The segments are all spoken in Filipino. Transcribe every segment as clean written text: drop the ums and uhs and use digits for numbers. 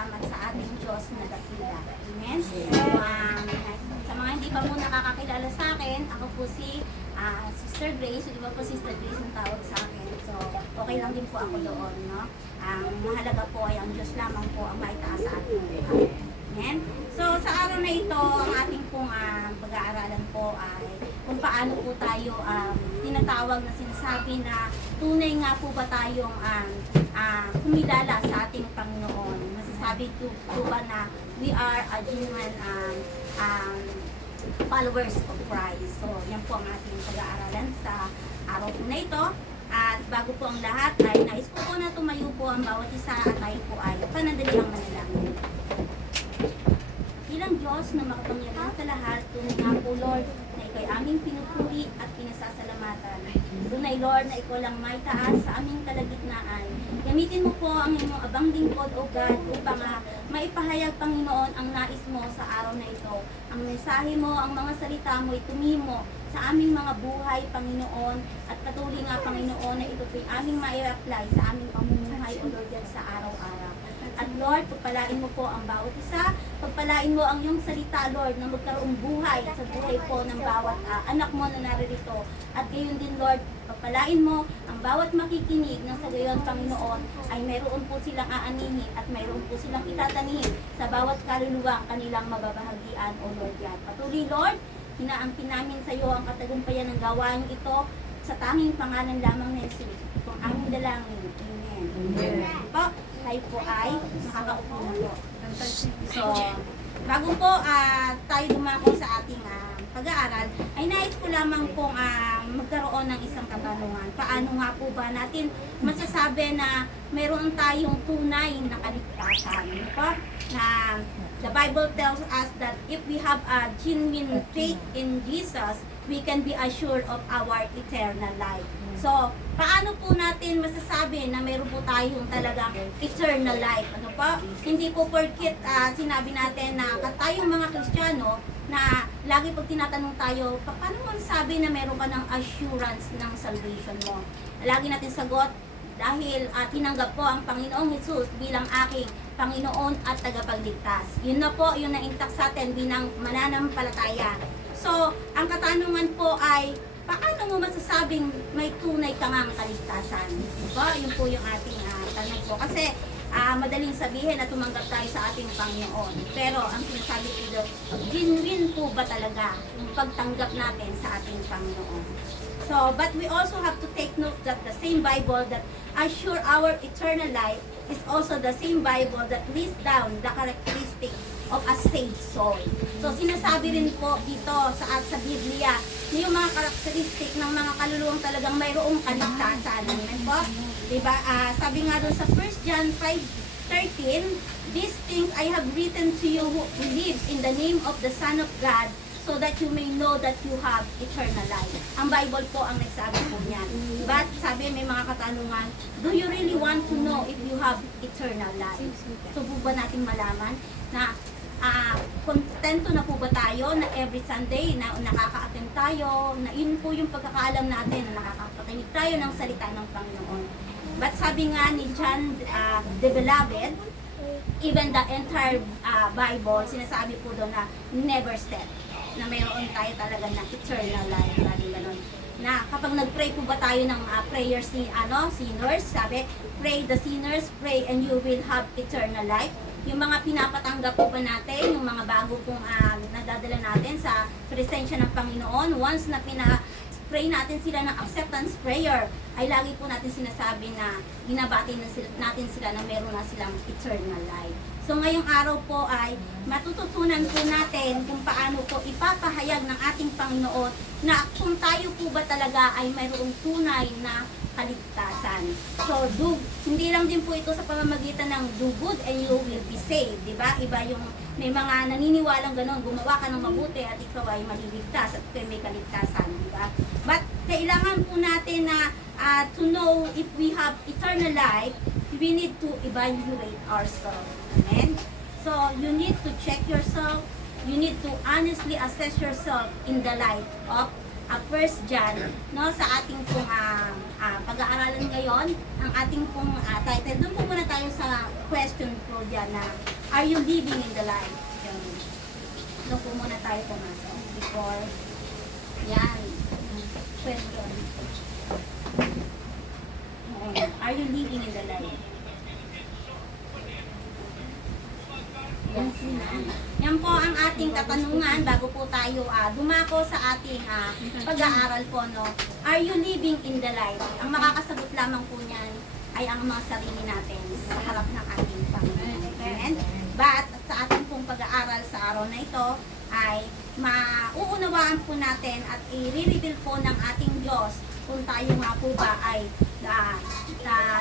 pasasalamat sa ating Diyos na dakila. Amen? So, sa mga hindi pa po nakakakilala sa akin, ako po si Sister Grace. So, iba po Sister Grace ang tawag sa akin. So, okay lang din po ako doon, no? Ang mahalaga po ay ang Diyos lamang po ang maitaas sa ating buhay. Amen? So, sa araw na ito, ang ating pong pag-aaralan po ay kung paano po tayo tinatawag na sinasabi na tunay nga po ba tayong kumilala sa ating Panginoon. Masasabi po ba na we are a genuine followers of Christ. So, yan po ang ating pag-aaralan sa araw po na ito. At bago po ang lahat, ay nais ko po na tumayo po ang bawat isa at tayo po ay panandaliang manalangin. Bilang Diyos na makapangyarihan sa lahat, tunay nga po Lord, na ikaw'y aming pinupuri at pinasasalamatan. Tunay Lord na ikaw lang may taas sa aming kalagitnaan. Gamitin mo po ang inyong abang lingkod, O God, upang maipahayag, Panginoon, ang nais mo sa araw na ito. Ang mensahe mo, ang mga salita mo, itumimo sa aming mga buhay, Panginoon, at patuloy nga, Panginoon, na ito po'y aming mai-apply sa aming pamumuhay, O Lord, sa araw-araw. At Lord, pagpalain mo po ang bawat isa, pagpalain mo ang iyong salita, Lord, na magkaroong buhay sa buhay po ng bawat anak mo na naririto. At gayon din, Lord, pagpalain mo ang bawat makikinig ng sa gayon, Panginoon, ay mayroon po silang aanihin at mayroon po silang itatanim sa bawat kaluluwang kanilang mababahagian, O Lord God. Patuloy, Lord, hinaangkin namin sa iyo ang katagumpayan ng gawain ito sa tanging pangalan lamang ni Jesus. Kung aming dalangin. Amen. Amen. Po, tayo po ay makakaupo na po. So, bago po tayo dumako sa ating pag-aaral, ay nais ko lamang pong magkaroon ng isang katanungan. Paano nga po ba natin masasabi na mayroon tayong tunay na kaligtasan? Po? Na the Bible tells us that if we have a genuine faith in Jesus, we can be assured of our eternal life. So, paano po natin masasabi na mayroon po tayong talagang eternal life? Ano po? Hindi po porkit sinabi natin na tayong mga Kristiyano na lagi pag tinatanong tayo, paano mo sabi na mayroon ka ng assurance ng salvation mo? Lagi natin sagot, dahil tinanggap ko ang Panginoong Jesus bilang aking Panginoon at tagapagligtas. Yun na po, yun na intak sa atin bilang mananampalataya. So, ang katanungan po ay, paano mo masasabing may tunay ka ngang kaligtasan? Diba? Yun po yung ating tanong po. Kasi madaling sabihin na tumanggap tayo sa ating Panginoon. Pero ang sinasabi ko doon, genuine po ba talaga yung pagtanggap natin sa ating Panginoon? So, but we also have to take note that the same Bible that assure our eternal life is also the same Bible that lists down the characteristic of a saved soul. So, sinasabi rin po dito sa Biblia na yung mga karakteristik ng mga kaluluwang talagang mayroong kaligtasan. Amen po? Diba? Sabi nga doon sa 1 John 5:13, these things I have written to you who believes in the name of the Son of God, so that you may know that you have eternal life. Ang Bible po ang nagsabi po niyan. But sabi, may mga katanungan, do you really want to know if you have eternal life? So po ba natin malaman na kontento na po ba tayo na every Sunday na nakaka-attend tayo, na yun po yung pagkakaalam natin na nakakapakinig tayo ng salita ng Panginoon. But sabi nga ni John the Beloved, even the entire Bible, sinasabi po doon na never said na mayroon tayo talaga na eternal life. Sabi gano'n. Na kapag nag-pray po ba tayo ng prayers ni sinners, sabi, pray the sinners, pray and you will have eternal life. Yung mga pinapatanggap po ba natin, yung mga bago pong nadadala natin sa presensya ng Panginoon, once na pray natin sila ng acceptance prayer, ay lagi po natin sinasabi na binabati natin sila na meron na silang eternal life. So ngayong araw po ay matututunan po natin kung paano po ipapahayag ng ating Panginoon na kung tayo po ba talaga ay mayroong tunay na kaligtasan. So hindi lang din po ito sa pamamagitan ng do good and you will be saved, di ba? Iba yung may mga naniniwalang gano'n, gumawa ka ng mabuti at ikaw ay maliligtas at ikaw may kaligtasan, di ba? But kailangan po natin na to know if we have eternal life, we need to evaluate ourselves. Amen? So, you need to check yourself. You need to honestly assess yourself in the light of 1 John, no, sa ating pong pag-aaralan ngayon, ang ating pong title. Doon po muna tayo sa question po dyan na, are you living in the light? Yan. Doon po muna tayo pumasok before. Yan. Question. Are you living in the light? Yan po ang ating katanungan bago po tayo dumako sa ating pag-aaral po, no? Are you living in the light? Ang makakasagot lamang po niyan ay ang mga sarili natin sa harap ng ating Panginoon. Amen? But sa ating pong pag-aaral sa araw na ito ay mauunawaan po natin at i-reveal po ng ating Diyos kung tayo nga po ba ay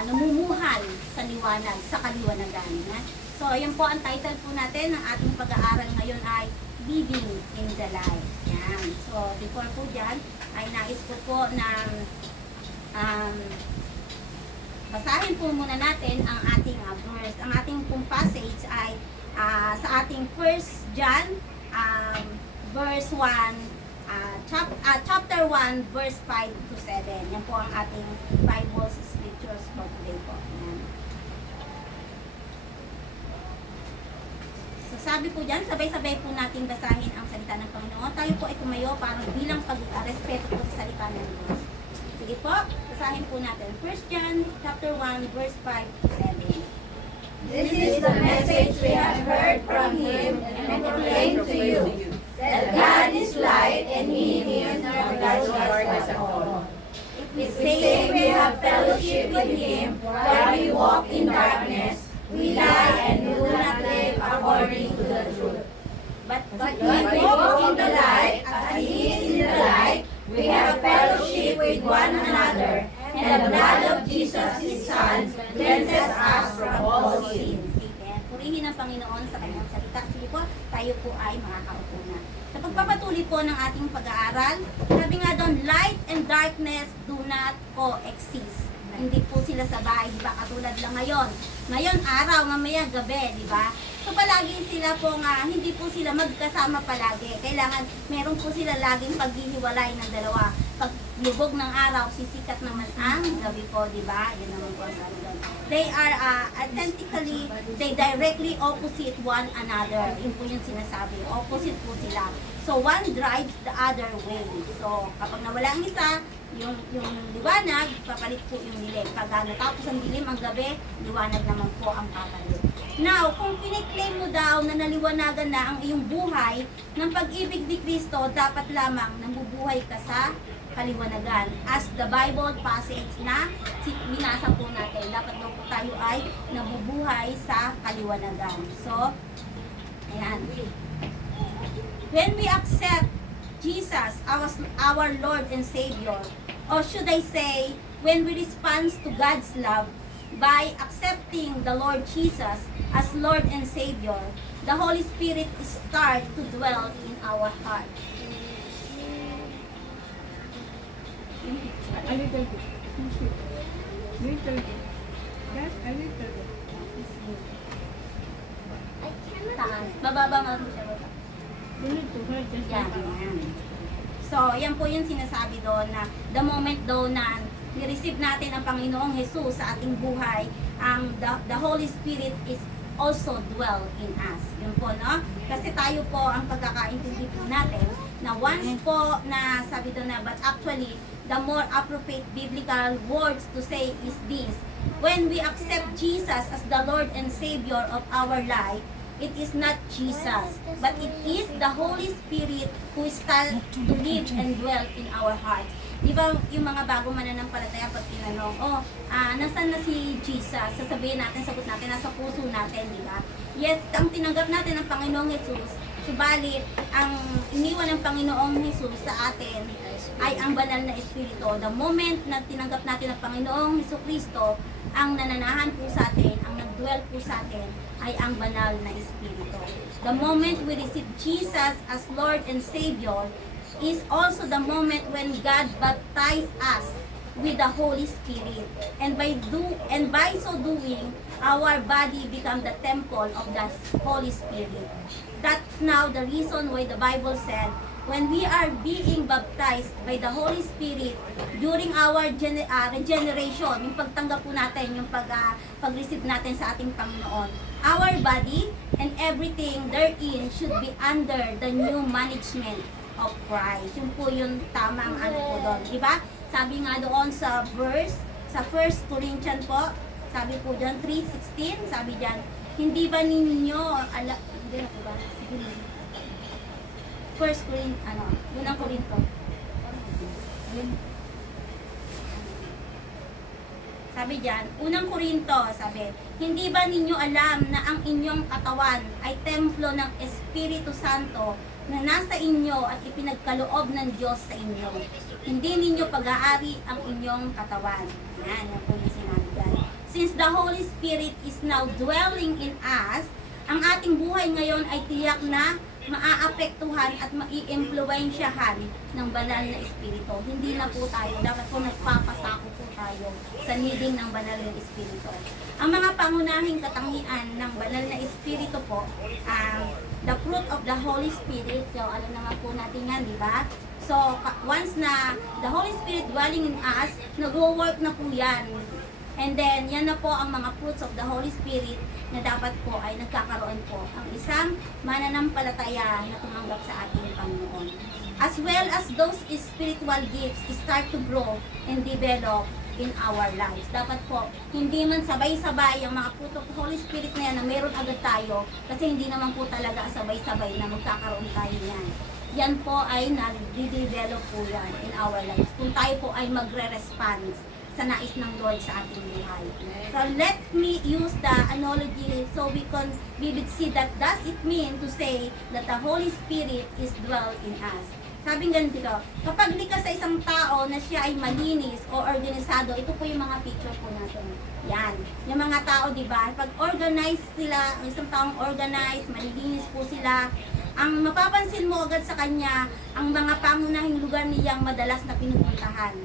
namumuhay sa liwanag, sa kaliwanagan. So, ayan po ang title po natin ng ating pag-aaral ngayon ay Living in the Light. Yan. So, before po dyan, ay nais ko po na basahin po muna natin ang ating verse. Ang ating pong passage ay sa ating 1 John, verse 1, chapter 1, verse 5 to 7. Yan po ang ating Bible scriptures for today po. Yan. So, sabi po dyan, sabay-sabay po natin basahin ang salita ng Panginoon. Tayo po ay tumayo para bilang pag-respeto po sa salita ng Diyos. Sige po, basahin po natin. 1 John chapter 1, verse 5 to 7. This is the message we have heard from Him and proclaim to you, that God is light and He is no darkness at all. If we If we say we have fellowship with Him while we walk in darkness, we lie and do not live according to the truth. But But if we walk in the light, as He is in the light, we have fellowship with one another, and the blood of Jesus, His Son, cleanses us from all sin. Amen. Purihin ang Panginoon sa kanyang salita. Sige po, tayo po ay makakaupo na. Sa pagpapatuloy po ng ating pag-aaral, sabi nga doon, light and darkness do not coexist. Hindi po sila sabay, di ba? Katulad lang ngayon. Ngayon, araw, mamaya, gabi, di ba? So, palagi sila po nga, hindi po sila magkasama palagi. Kailangan, meron po sila laging paghihiwalay ng dalawa. Pag lubog ng araw, sisikat naman ang gabi po, di ba? Yan naman po sa doon. They are identically, they directly opposite one another. Yun po yung sinasabi. Opposite po sila. So, one drives the other way. So, kapag nawala ang isa, yung liwanag, papalit po yung dilim. Pag natapos ang dilim, ang gabi, liwanag naman po ang papalit. Now, kung piniklaim mo daw na naliwanagan na ang iyong buhay ng pag-ibig ni Kristo, dapat lamang nabubuhay ka sa kaliwanagan. As the Bible passage na minasa po natin, dapat daw po tayo ay nabubuhay sa kaliwanagan. So, ayan. When we accept Jesus, our Lord and Savior, or should I say, when we respond to God's love by accepting the Lord Jesus as Lord and Savior, the Holy Spirit starts to dwell in our heart. A little bit. Little bit. Just a little bit. Taas. Bababa mo siya. You need to hold just Yan, like that. yan. So, yan po yung sinasabi doon na the moment daw na ni-receive natin ang Panginoong Jesus sa ating buhay, ang the Holy Spirit is also dwell in us. Yun po, no? Kasi tayo po ang pagkakaintindi po natin na once po na sabi doon na, but actually, the more appropriate biblical words to say is this: when we accept Jesus as the Lord and Savior of our life, it is not Jesus, but it is the Holy Spirit who starts to live and dwell in our hearts. Di ba yung mga bago mananampalataya pag tinanong, nasaan na si Jesus? Sasabihin natin, sagot natin, nasa puso natin, di ba? Yes, ang tinanggap natin ng Panginoong Jesus, subalit ang iniwan ng Panginoong Jesus sa atin ay ang banal na Espiritu. The moment na tinanggap natin ang Panginoong Jesucristo, ang nananahan po sa atin, ang nagdwell po sa atin, ay ang banal na Espiritu. The moment we receive Jesus as Lord and Savior is also the moment when God baptized us with the Holy Spirit. And by so doing, our body become the temple of the Holy Spirit. That's now the reason why the Bible said when we are being baptized by the Holy Spirit during our regeneration, yung pagtanggap po natin, yung pag-receive natin sa ating Panginoon, our body and everything therein should be under the new management of Christ. Yun po yung tamang ano po doon. Diba? Sabi nga doon sa verse, sa 1 Corinthians po, sabi po dyan, 3:16, sabi dyan, hindi ba ninyo, hindi na po ba? Sige. First Corinthians, unang Korinto. Sabi dyan, unang Korinto, sabi, hindi ba ninyo alam na ang inyong katawan ay templo ng Espiritu Santo na nasa inyo at ipinagkaloob ng Diyos sa inyo? Hindi ninyo pag-aari ang inyong katawan. Yan po yung sinabi dyan. Since the Holy Spirit is now dwelling in us, ang ating buhay ngayon ay tiyak na maaapektuhan at maiimpluwensyahan ng banal na Espiritu. Hindi na po tayo, dapat po nagpapasako po tayo sa leading ng banal na Espiritu. Ang mga pangunahing katangian ng banal na Espiritu po, the fruit of the Holy Spirit, so alam naman po natin yan, di ba? So, once na the Holy Spirit dwelling in us, nag-work na po yan. And then, yan na po ang mga fruits of the Holy Spirit na dapat po ay nagkakaroon po ang isang mananampalataya na tumanggap sa ating Panginoon. As well as those spiritual gifts start to grow and develop in our lives. Dapat po, hindi man sabay-sabay ang mga fruit of the Holy Spirit na yan na meron agad tayo kasi hindi naman po talaga sabay-sabay na magkakaroon tayo yan. Yan po ay nag-develop po yan in our lives. Kung tayo po ay magre-response sa nais ng Lord sa ating buhay. So let me use the analogy so we can see that does it mean to say that the Holy Spirit is dwell in us. Sabing ganito, kapag likas sa isang tao na siya ay malinis o organisado, ito po yung mga picture po natin. Yan. Yung mga tao, di ba? Pag organized sila, ang isang taong organized, malilinis po sila, ang mapapansin mo agad sa kanya, ang mga pangunahing lugar niyang madalas na pinupuntahan.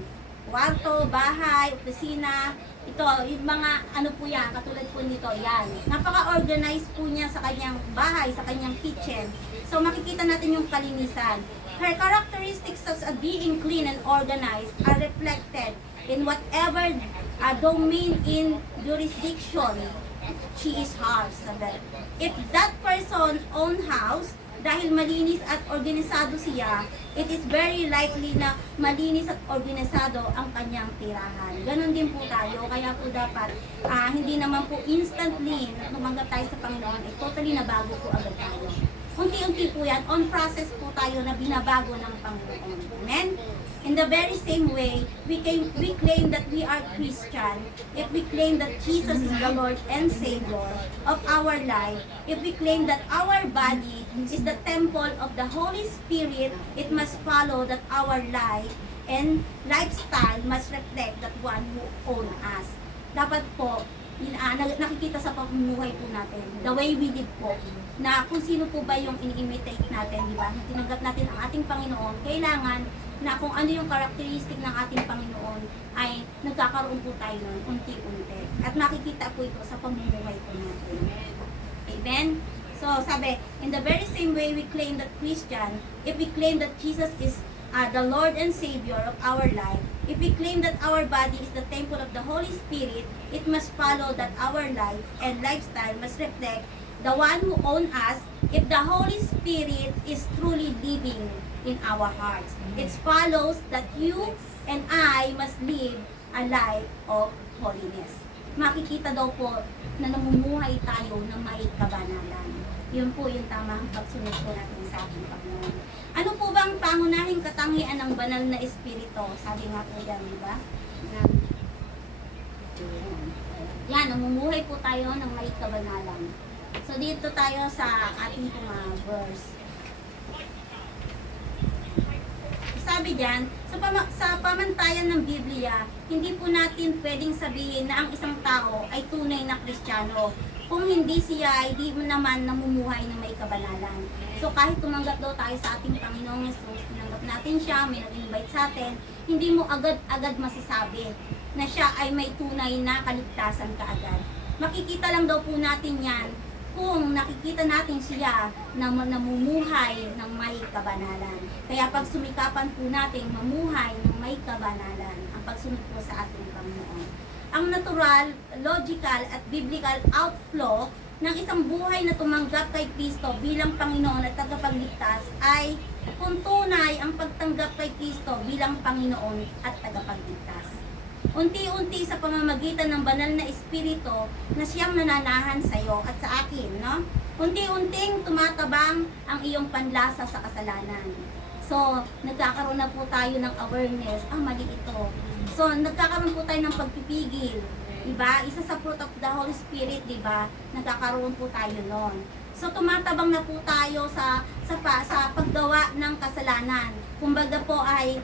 Kwarto, bahay, opisina, ito, yung mga ano po yan, katulad po nito, yan. Napaka-organized po niya sa kanyang bahay, sa kanyang kitchen. So makikita natin yung kalinisan. Her characteristics as being clean and organized are reflected in whatever domain in jurisdiction she is housed. If that person own house, dahil malinis at organisado siya, it is very likely na malinis at organisado ang kanyang tirahan. Ganon din po tayo, kaya po dapat hindi naman po instantly na tumanggap tayo sa Panginoon, ay totally nabago po agad tayo. Unti-unti po yan, on process po tayo na binabago ng Panginoon. Amen? In the very same way, we claim that we are Christian, if we claim that Jesus is the Lord and Savior of our life, if we claim that our body is the temple of the Holy Spirit, it must follow that our life and lifestyle must reflect that one who owns us. Dapat po, nakikita sa pamumuhay po natin, the way we live po, na kung sino po ba yung ini-imitate natin, di ba? Na tinanggap natin ang ating Panginoon, kailangan na kung ano yung characteristic ng ating Panginoon ay nagkakaroon po tayo nun unti-unti. At makikita po ito sa pamumuhay po natin. Amen? So, sabi, in the very same way we claim that Christian, if we claim that Jesus is the Lord and Savior of our life, if we claim that our body is the temple of the Holy Spirit, it must follow that our life and lifestyle must reflect the one who owns us if the Holy Spirit is truly living in our hearts. It follows that you and I must live a life of holiness. Makikita daw po na namumuhay tayo ng may kabanalan. Yun po yung tamang pagsunod po natin sa ating Panginoon. Ano po bang pangunahing katangian ng banal na Espiritu? Sabi nga po yan, di ba? Yan, namumuhay po tayo ng may kabanalan. So dito tayo sa ating verse. Sabi diyan, sa pamantayan ng Biblia, hindi po natin pwedeng sabihin na ang isang tao ay tunay na Kristiyano kung hindi siya ay di naman namumuhay ng may kabanalan. So kahit tumanggap daw tayo sa ating Panginoong Yesus, tinanggap natin siya, may nag-invite sa atin, hindi mo agad-agad masasabi na siya ay may tunay na kaligtasan kaagad. Makikita lang daw po natin yan kung nakikita natin siya na namumuhay ng may kabanalan. Kaya pag sumikapan po natin mamuhay ng may kabanalan, ang pagsunod po sa ating Panginoon. Ang natural, logical at biblical outflow ng isang buhay na tumanggap kay Kristo bilang Panginoon at tagapagligtas ay kung tunay ang pagtanggap kay Kristo bilang Panginoon at tagapagligtas. Unti-unti sa pamamagitan ng banal na espiritu na siyang nananahan sa iyo at sa akin, no? Unti-unting tumatabang ang iyong panlasa sa kasalanan. So, nagkakaroon na po tayo ng awareness, mali ito. So, nagkakaroon po tayo ng pagpipigil. Diba? Isa sa fruit of the Holy Spirit, diba? Nagkakaroon po tayo nun. So, tumatabang na po tayo sa paggawa ng kasalanan. Kumbaga po ay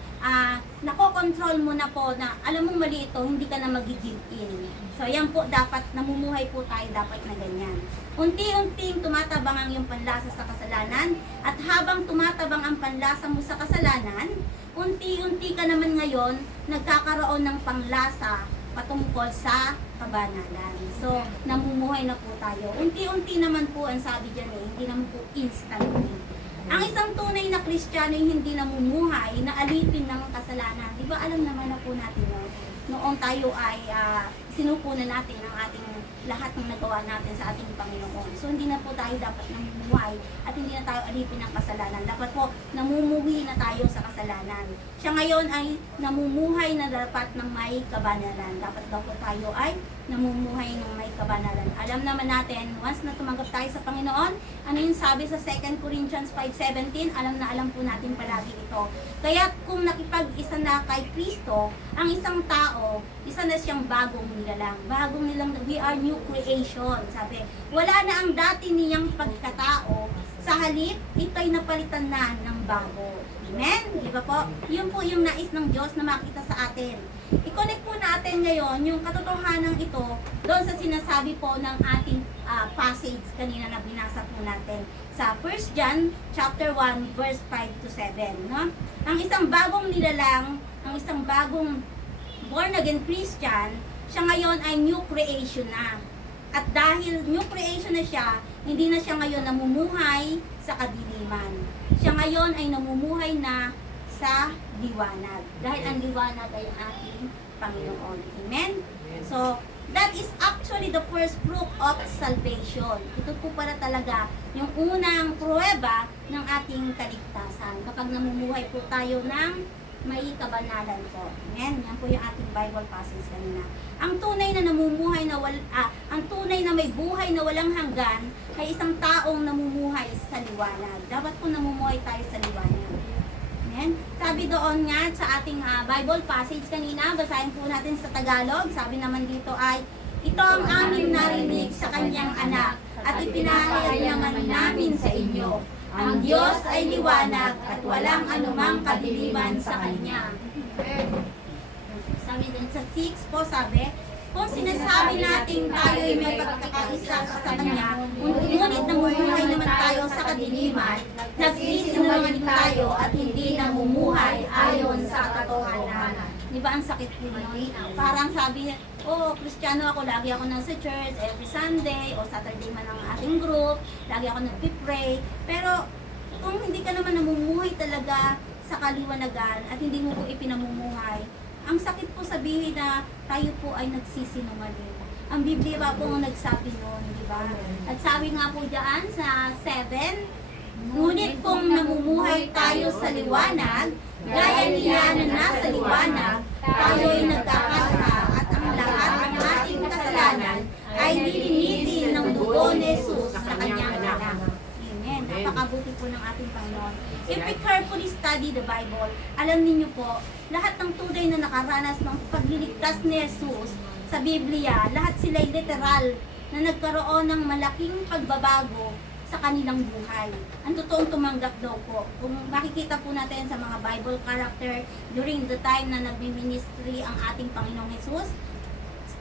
nakokontrol mo na po na alam mong mali ito, hindi ka na mag-give in. So, yan po dapat, namumuhay po tayo dapat na ganyan. Unti-unting tumatabang ang iyong panlasa sa kasalanan at habang tumatabang ang panlasa mo sa kasalanan, unti-unti ka naman ngayon nagkakaroon ng panglasa patungkol sa kabanalan. So, namumuhay na po tayo. Unti-unti naman po ang sabi dyan hindi naman po instantly. Ang isang tunay na Kristiyano ay hindi namumuhay na alipin ng kasalanan. Di ba alam naman na po natin yun? Noong tayo ay sinuko na natin ang ating lahat ng nagawa natin sa ating Panginoon. So hindi na po tayo dapat namumuhay at hindi na tayo alipin ng kasalanan. Dapat po namumuhi na tayo sa kasalanan. Siya ngayon ay namumuhay na dapat ng may kabanalan. Dapat daw po tayo ay namumuhay ng may kabanalan. Alam naman natin, once na tumanggap tayo sa Panginoon, ano yung sabi sa 2 Corinthians 5:17, alam po natin palagi ito. Kaya kung nakipag-isa na kay Kristo, ang isang tao, isa na siyang bagong nilalang. Bagong nilang, we are new creation. Sabi, wala na ang dati niyang pagkatao. Sa halip, ito'y napalitan na ng bago. Amen? Di ba po? Yun po yung nais ng Diyos na makita sa atin. I-connect po natin ngayon yung katotohanan ito doon sa sinasabi po ng ating passage kanina na binasa po natin sa 1 John chapter 1 verse 5 to 7, no? Ang isang bagong nilalang, ang isang bagong born again Christian, siya ngayon ay new creation na. At dahil new creation na siya, hindi na siya ngayon namumuhay sa kadiliman. Siya ngayon ay namumuhay na sa liwanag. Dahil ang liwanag ay ating Panginoon. Amen? So, that is actually the first fruit of salvation. Ito po para talaga yung unang pruweba ng ating kaligtasan. Kapag namumuhay po tayo ng may kabanalan po. Amen? Yan po yung ating Bible passage kanina. Ang tunay na namumuhay na ang tunay na may buhay na walang hanggan ay isang taong namumuhay sa liwanag. Dapat po namumuhay tayo sa liwanag. Amen? Sabi doon nga sa ating Bible passage kanina, basahin po natin sa Tagalog. Sabi naman dito ay, ito ang aming narinig sa kanyang anak at ipinahayag naman namin sa inyo. Ang Diyos ay liwanag at walang anumang kadiliman sa Kanya. Sabi din sa 6 po, sabi, kung sinasabi natin tayo ay may pagkakaisa sa Kanya, ngunit namumuhay naman tayo sa kadiliman, nagsisinungaling tayo at hindi namumuhay ayon sa katotohanan. Di ba ang sakit po nun? Parang sabi, Kristiyano ako, lagi ako nasa church every Sunday o Saturday man ang ating group, lagi ako nagpipray. Pero kung hindi ka naman namumuhay talaga sa kaliwanagan at hindi mo po ipinamumuhay, ang sakit po sabihin na tayo po ay nagsisinungaling. Ang Biblia ba po ang nagsabi nun, di ba? At sabi nga po dyan sa 7, ngunit kung namumuhay tayo sa liwanag, gaya niya na nasa liwanag, tayo'y nagkakasa at ang lahat ng ating kasalanan ay nilinisin ng dugo ni Jesus sa kanyang anak. Amen. Napakabuti po ng ating Panginoon. If we carefully study the Bible, alam niyo po, lahat ng tunay na nakaranas ng pagliligtas ni Jesus sa Biblia, lahat sila'y literal na nagkaroon ng malaking pagbabago sa kanilang buhay. Ang totoong tumanggap daw po. Kung makikita po natin sa mga Bible character during the time na nagmi-ministry ang ating Panginoong Jesus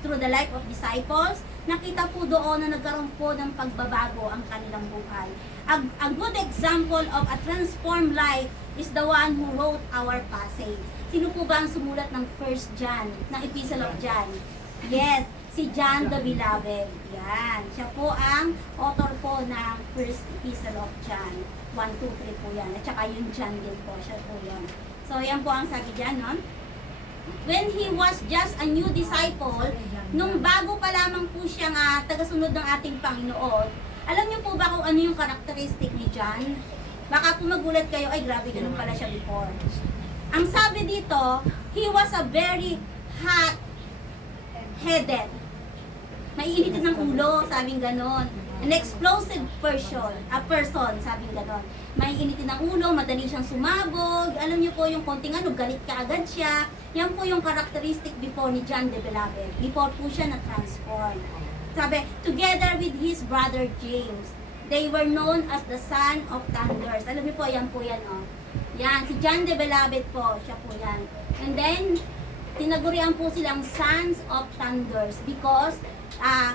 through the life of disciples, nakita po doon na nagkaroon po ng pagbabago ang kanilang buhay. A good example of a transformed life is the one who wrote our passage. Sino po ba ang sumulat ng 1 John, ng Epistle of John? Yes, Si John the Beloved. Yan. Siya po ang author po ng First Epistle of John. 1, 2, 3 po yan. At saka yung John din po. Siya po yan. So, yan po ang sabi dyan, no? When he was just a new disciple, nung bago pa lamang po siyang tagasunod ng ating Panginoon, alam niyo po ba kung ano yung characteristic ni John? Baka po magulat kayo, ay grabe, ganun pala siya before. Ang sabi dito, he was a very hot-headed. Maiinitin ng ulo, sabing ganon. An explosive person, sabing ganon. Maiinitin ng ulo, madali siyang sumabog. Alam niyo po yung konting galit ka agad siya. Yan po yung characteristic before ni John the Beloved. Before po siya na-transform. Sabi, together with his brother James, they were known as the son of thunders. Alam niyo po, yan po yan, oh. Yan, si John the Beloved po, siya po yan. And then, tinagurian po silang sons of thunders because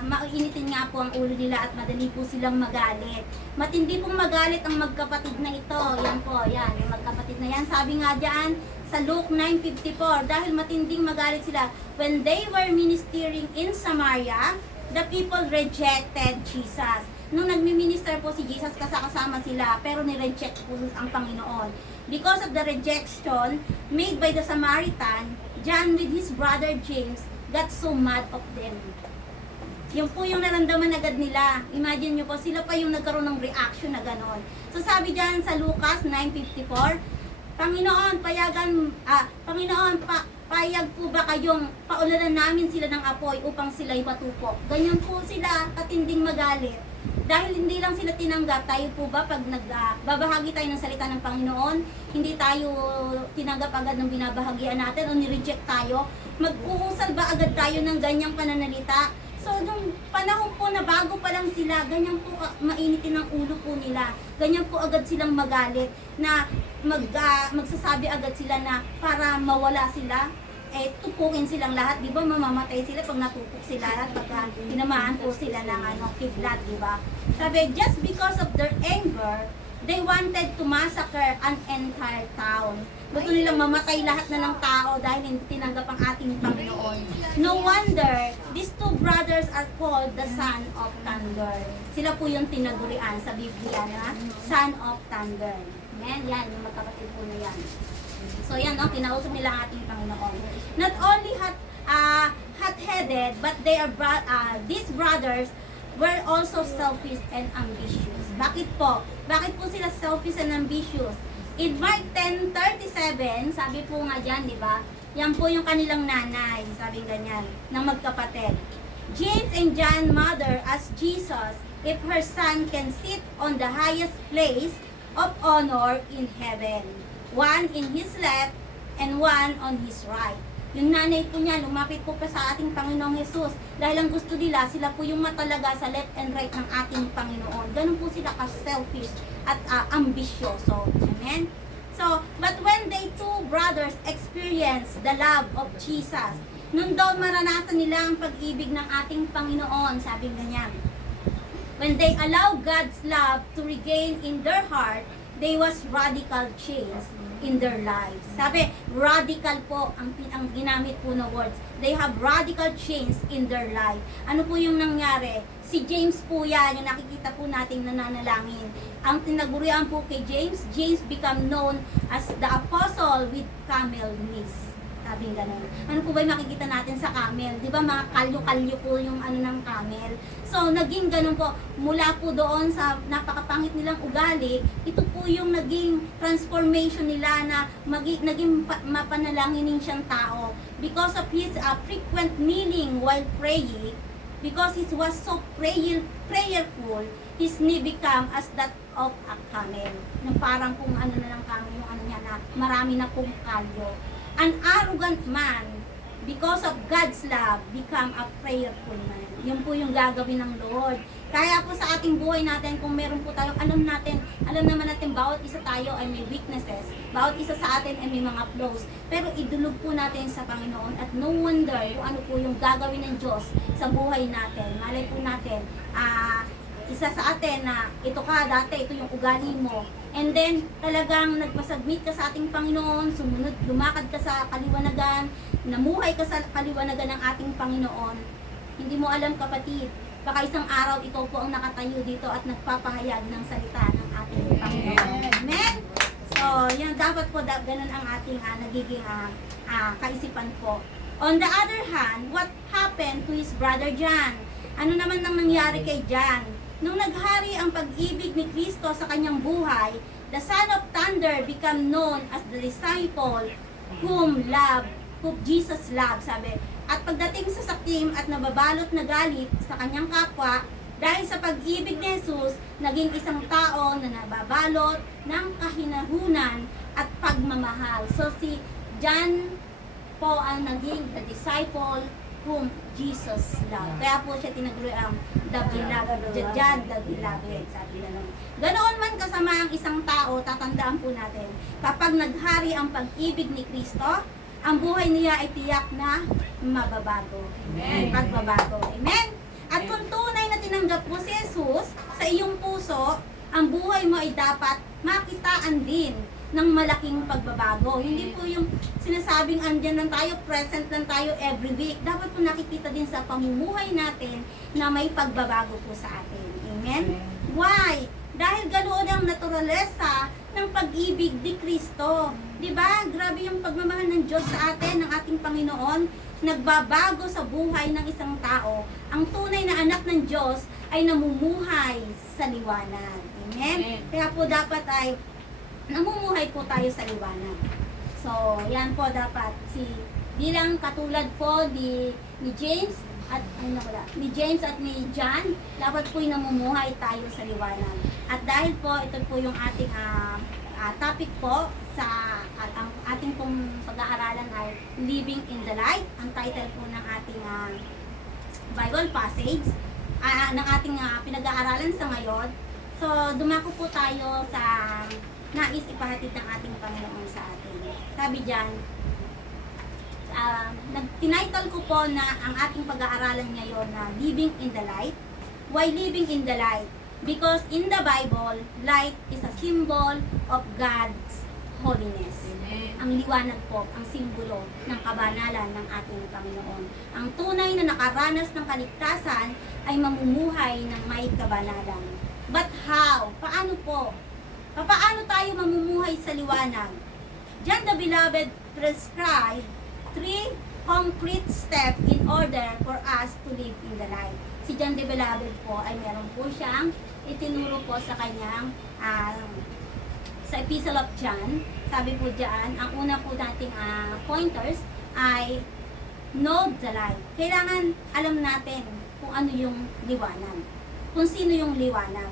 mainitin nga po ang ulo nila at madali po silang magalit. Matindi pong magalit ang magkapatid na ito. Yan po, yan, yung magkapatid na yan. Sabi nga dyan sa Luke 9:54, dahil matinding magalit sila, when they were ministering in Samaria, the people rejected Jesus. Nung nagmi-minister po si Jesus, kasama sila, pero ni-reject po ang Panginoon. Because of the rejection made by the Samaritan, John with his brother James got so mad of them. Yung po yung naramdaman agad nila. Imagine nyo po, sila pa yung nagkaroon ng reaction na ganon. So sabi dyan sa Lucas 9:54, Panginoon, payag po ba kayong paulanan namin sila ng apoy upang sila'y matupok? Ganyan po sila, katinding magalit. Dahil hindi lang sila tinanggap, tayo po ba pag nagbabahagi tayo ng salita ng Panginoon, hindi tayo tinanggap agad ng binabahagian natin o nireject tayo, mag-uusal ba agad tayo ng ganyang pananalita? So, nung panahon po na bago pa lang sila, ganyan po mainitin ang ulo po nila. Ganyan po agad silang magalit na magsasabi agad sila na para mawala sila, tupukin silang lahat, di ba? Mamamatay sila pag natupok sila at pag tinamaan po sila ng kidlat, di ba? Sabi, just because of their anger, they wanted to massacre an entire town. Gusto nilang mamatay lahat na ng tao dahil hindi tinanggap ang ating Panginoon. No wonder, these two brothers are called the son of thunder. Sila po yung tinagurian sa Biblia na son of thunder. Yan, yung magkapatid po na yan. So yan, kinausap nila ang ating Panginoon. Not only hot-headed, but these brothers were also selfish and ambitious. Bakit po? Bakit po sila selfish and ambitious? In Mark 10:37, sabi po nga dyan, di ba? Yan po yung kanilang nanay, sabi ganyan, ng magkapatid. James and John mother asked Jesus if her son can sit on the highest place of honor in heaven. One in his left and one on his right. Yung nanay po niya, lumapit po pa sa ating Panginoong Jesus dahil ang gusto nila, sila po yung matalaga sa left and right ng ating Panginoon. Ganun po sila ka-selfish at ambisyoso. Amen? So, but when they two brothers experienced the love of Jesus, nun daw maranasan nila ang pag-ibig ng ating Panginoon, sabi ganyan. When they allow God's love to regain in their heart, there was radical change in their lives. Sabi, radical po ang ginamit po na words. They have radical change in their life. Ano po yung nangyari? Si James po yan, yung nakikita po nating nananalangin. Ang tinagurian po kay James, James become known as the apostle with camel knees. Sabi ganun. Ano po ba yung makikita natin sa camel? Di ba mga kalyo-kalyo po yung ng camel? So, naging ganun po. Mula po doon sa napakapangit nilang ugali, ito po yung naging transformation nila na naging mapanalanginin siyang tao. Because of his frequent kneeling while praying, because he was so prayerful, his knee became as that of a camel. Yung parang kung na ng camel, yung niya na marami na pong kalyo. An arrogant man, because of God's love, become a prayerful man. Yun po yung gagawin ng Lord. Kaya po sa ating buhay natin, kung meron po tayo, alam naman natin, bawat isa tayo ay may weaknesses. Bawat isa sa atin ay may mga flaws. Pero idulog po natin sa Panginoon at no wonder kung ano po yung gagawin ng Diyos sa buhay natin. Malay po natin, isa sa atin na ito ka dati, ito yung ugali mo. And then, talagang nagpasubmit ka sa ating Panginoon, lumakad ka sa kaliwanagan, namuhay ka sa kaliwanagan ng ating Panginoon. Hindi mo alam, kapatid. Baka isang araw ikaw po ang nakatayo dito at nagpapahayag ng salita ng ating Panginoon. Amen? So, yan, dapat po ganun ang ating nagiging kaisipan po. On the other hand, what happened to his brother John? Ano naman nang nangyari kay John? Nung naghari ang pag-ibig ni Kristo sa kanyang buhay, the Son of Thunder became known as the disciple whom Jesus loved, sabi. At pagdating sa sakim at nababalot na galit sa kanyang kapwa, dahil sa pag-ibig ni Jesus, naging isang tao na nababalot ng kahinahunan at pagmamahal. So si John po ang naging the disciple whom Jesus loved. Kaya po siya tinaguloy ang the beloved, John the beloved, sabi na lang. Ganoon man kasama ang isang tao, tatandaan po natin, kapag naghari ang pag-ibig ni Kristo, ang buhay niya ay tiyak na mababago. Amen. Pagbabago. Amen. At kung tunay na tinanggap mo si Jesus sa iyong puso, ang buhay mo ay dapat makitaan din ng malaking pagbabago. Hindi po yung sinasabing andyan lang tayo, present lang tayo every week. Dapat po nakikita din sa pamumuhay natin na may pagbabago po sa atin. Amen? Why? Dahil ganoon ang naturalesa ng pag-ibig ni Kristo. Diba? Grabe yung pagmamahal ng Diyos sa atin, ng ating Panginoon. Nagbabago sa buhay ng isang tao. Ang tunay na anak ng Diyos ay namumuhay sa liwanag. Amen? Kaya po dapat ay namumuhay po tayo sa liwanag. So, yan po dapat bilang katulad po ni James at ni James at ni John, dapat po namumuhay tayo sa liwanag. At dahil po ito po yung ating topic po sa ang ating pong pag-aaralan ay Living in the Light. Ang title po ng ating Bible passage ng ating pinag-aaralan sa ngayon. So, dumako po tayo sa nais ipahatid ng ating Panginoon sa atin. Sabi diyan, tinitle ko po na ang ating pag-aaralan ngayon na Living in the Light. Why living in the light? Because in the Bible, light is a symbol of God's holiness. Amen. Ang liwanag po, ang simbolo ng kabanalan ng ating Panginoon. Ang tunay na nakaranas ng kaligtasan ay mamumuhay ng may kabanalan. But how? Paano po? Paano tayo mamumuhay sa liwanag? John the Beloved prescribed 3 concrete steps in order for us to live in the light. Si John the Beloved po ay meron po siyang itinuro po sa kanyang sa Epistle of John. Sabi po diyan, ang una po nating pointers ay know the light. Kailangan alam natin kung ano yung liwanag. Kung sino yung liwanag.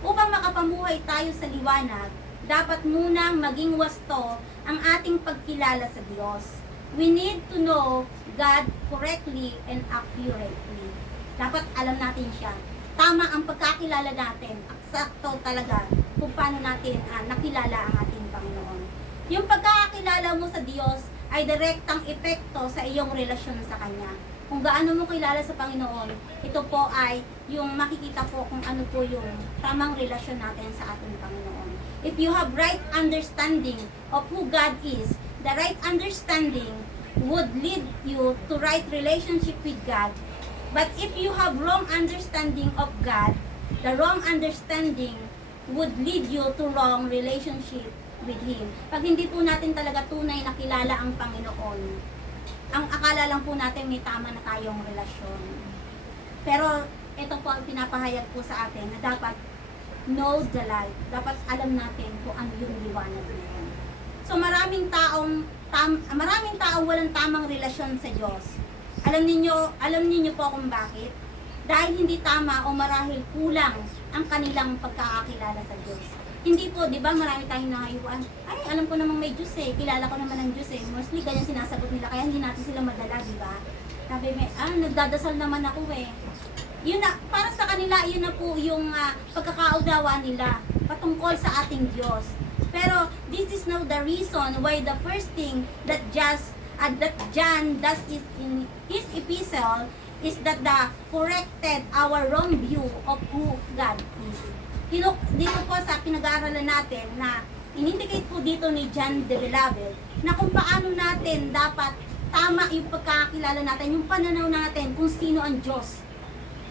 Upang makapamuhay tayo sa liwanag, dapat munang maging wasto ang ating pagkilala sa Diyos. We need to know God correctly and accurately. Dapat alam natin siya. Tama ang pagkakilala natin. Eksakto talaga kung paano natin nakilala ang ating Panginoon. Yung pagkakilala mo sa Diyos ay direktang epekto sa iyong relasyon sa Kanya. Kung gaano mo kilala sa Panginoon, ito po ay yung makikita po kung ano po yung tamang relasyon natin sa ating Panginoon. If you have right understanding of who God is, the right understanding would lead you to right relationship with God. But if you have wrong understanding of God, the wrong understanding would lead you to wrong relationship with Him. Pag hindi po natin talaga tunay na kilala ang Panginoon, ang akala lang po natin may tama na tayong relasyon. Pero ito po ang pinapahayag po sa atin na dapat know the light. Dapat alam natin kung ano yung liwanag nito. So maraming taong walang tamang relasyon sa Diyos. Alam niyo po kung bakit? Dahil hindi tama o marahil kulang ang kanilang pagkakakilala sa Diyos. Hindi po, di ba, marami tayong nahayuan. Ay, alam ko namang may Diyos eh. Kilala ko naman ang Diyos eh. Mostly, ganyan sinasagot nila. Kaya hindi natin sila madala, di ba? Sabi, nagdadasal naman ako eh. Yun na, para sa kanila, yun na po yung pagkakaunawa nila patungkol sa ating Diyos. Pero, this is now the reason why the first thing that John does is in his epistle is that corrected our wrong view of who God is. Dito po sa pinag-aaralan natin na in-indicate po dito ni John the Beloved na kung paano natin dapat tama yung pagkakilala natin, yung pananaw natin kung sino ang Diyos.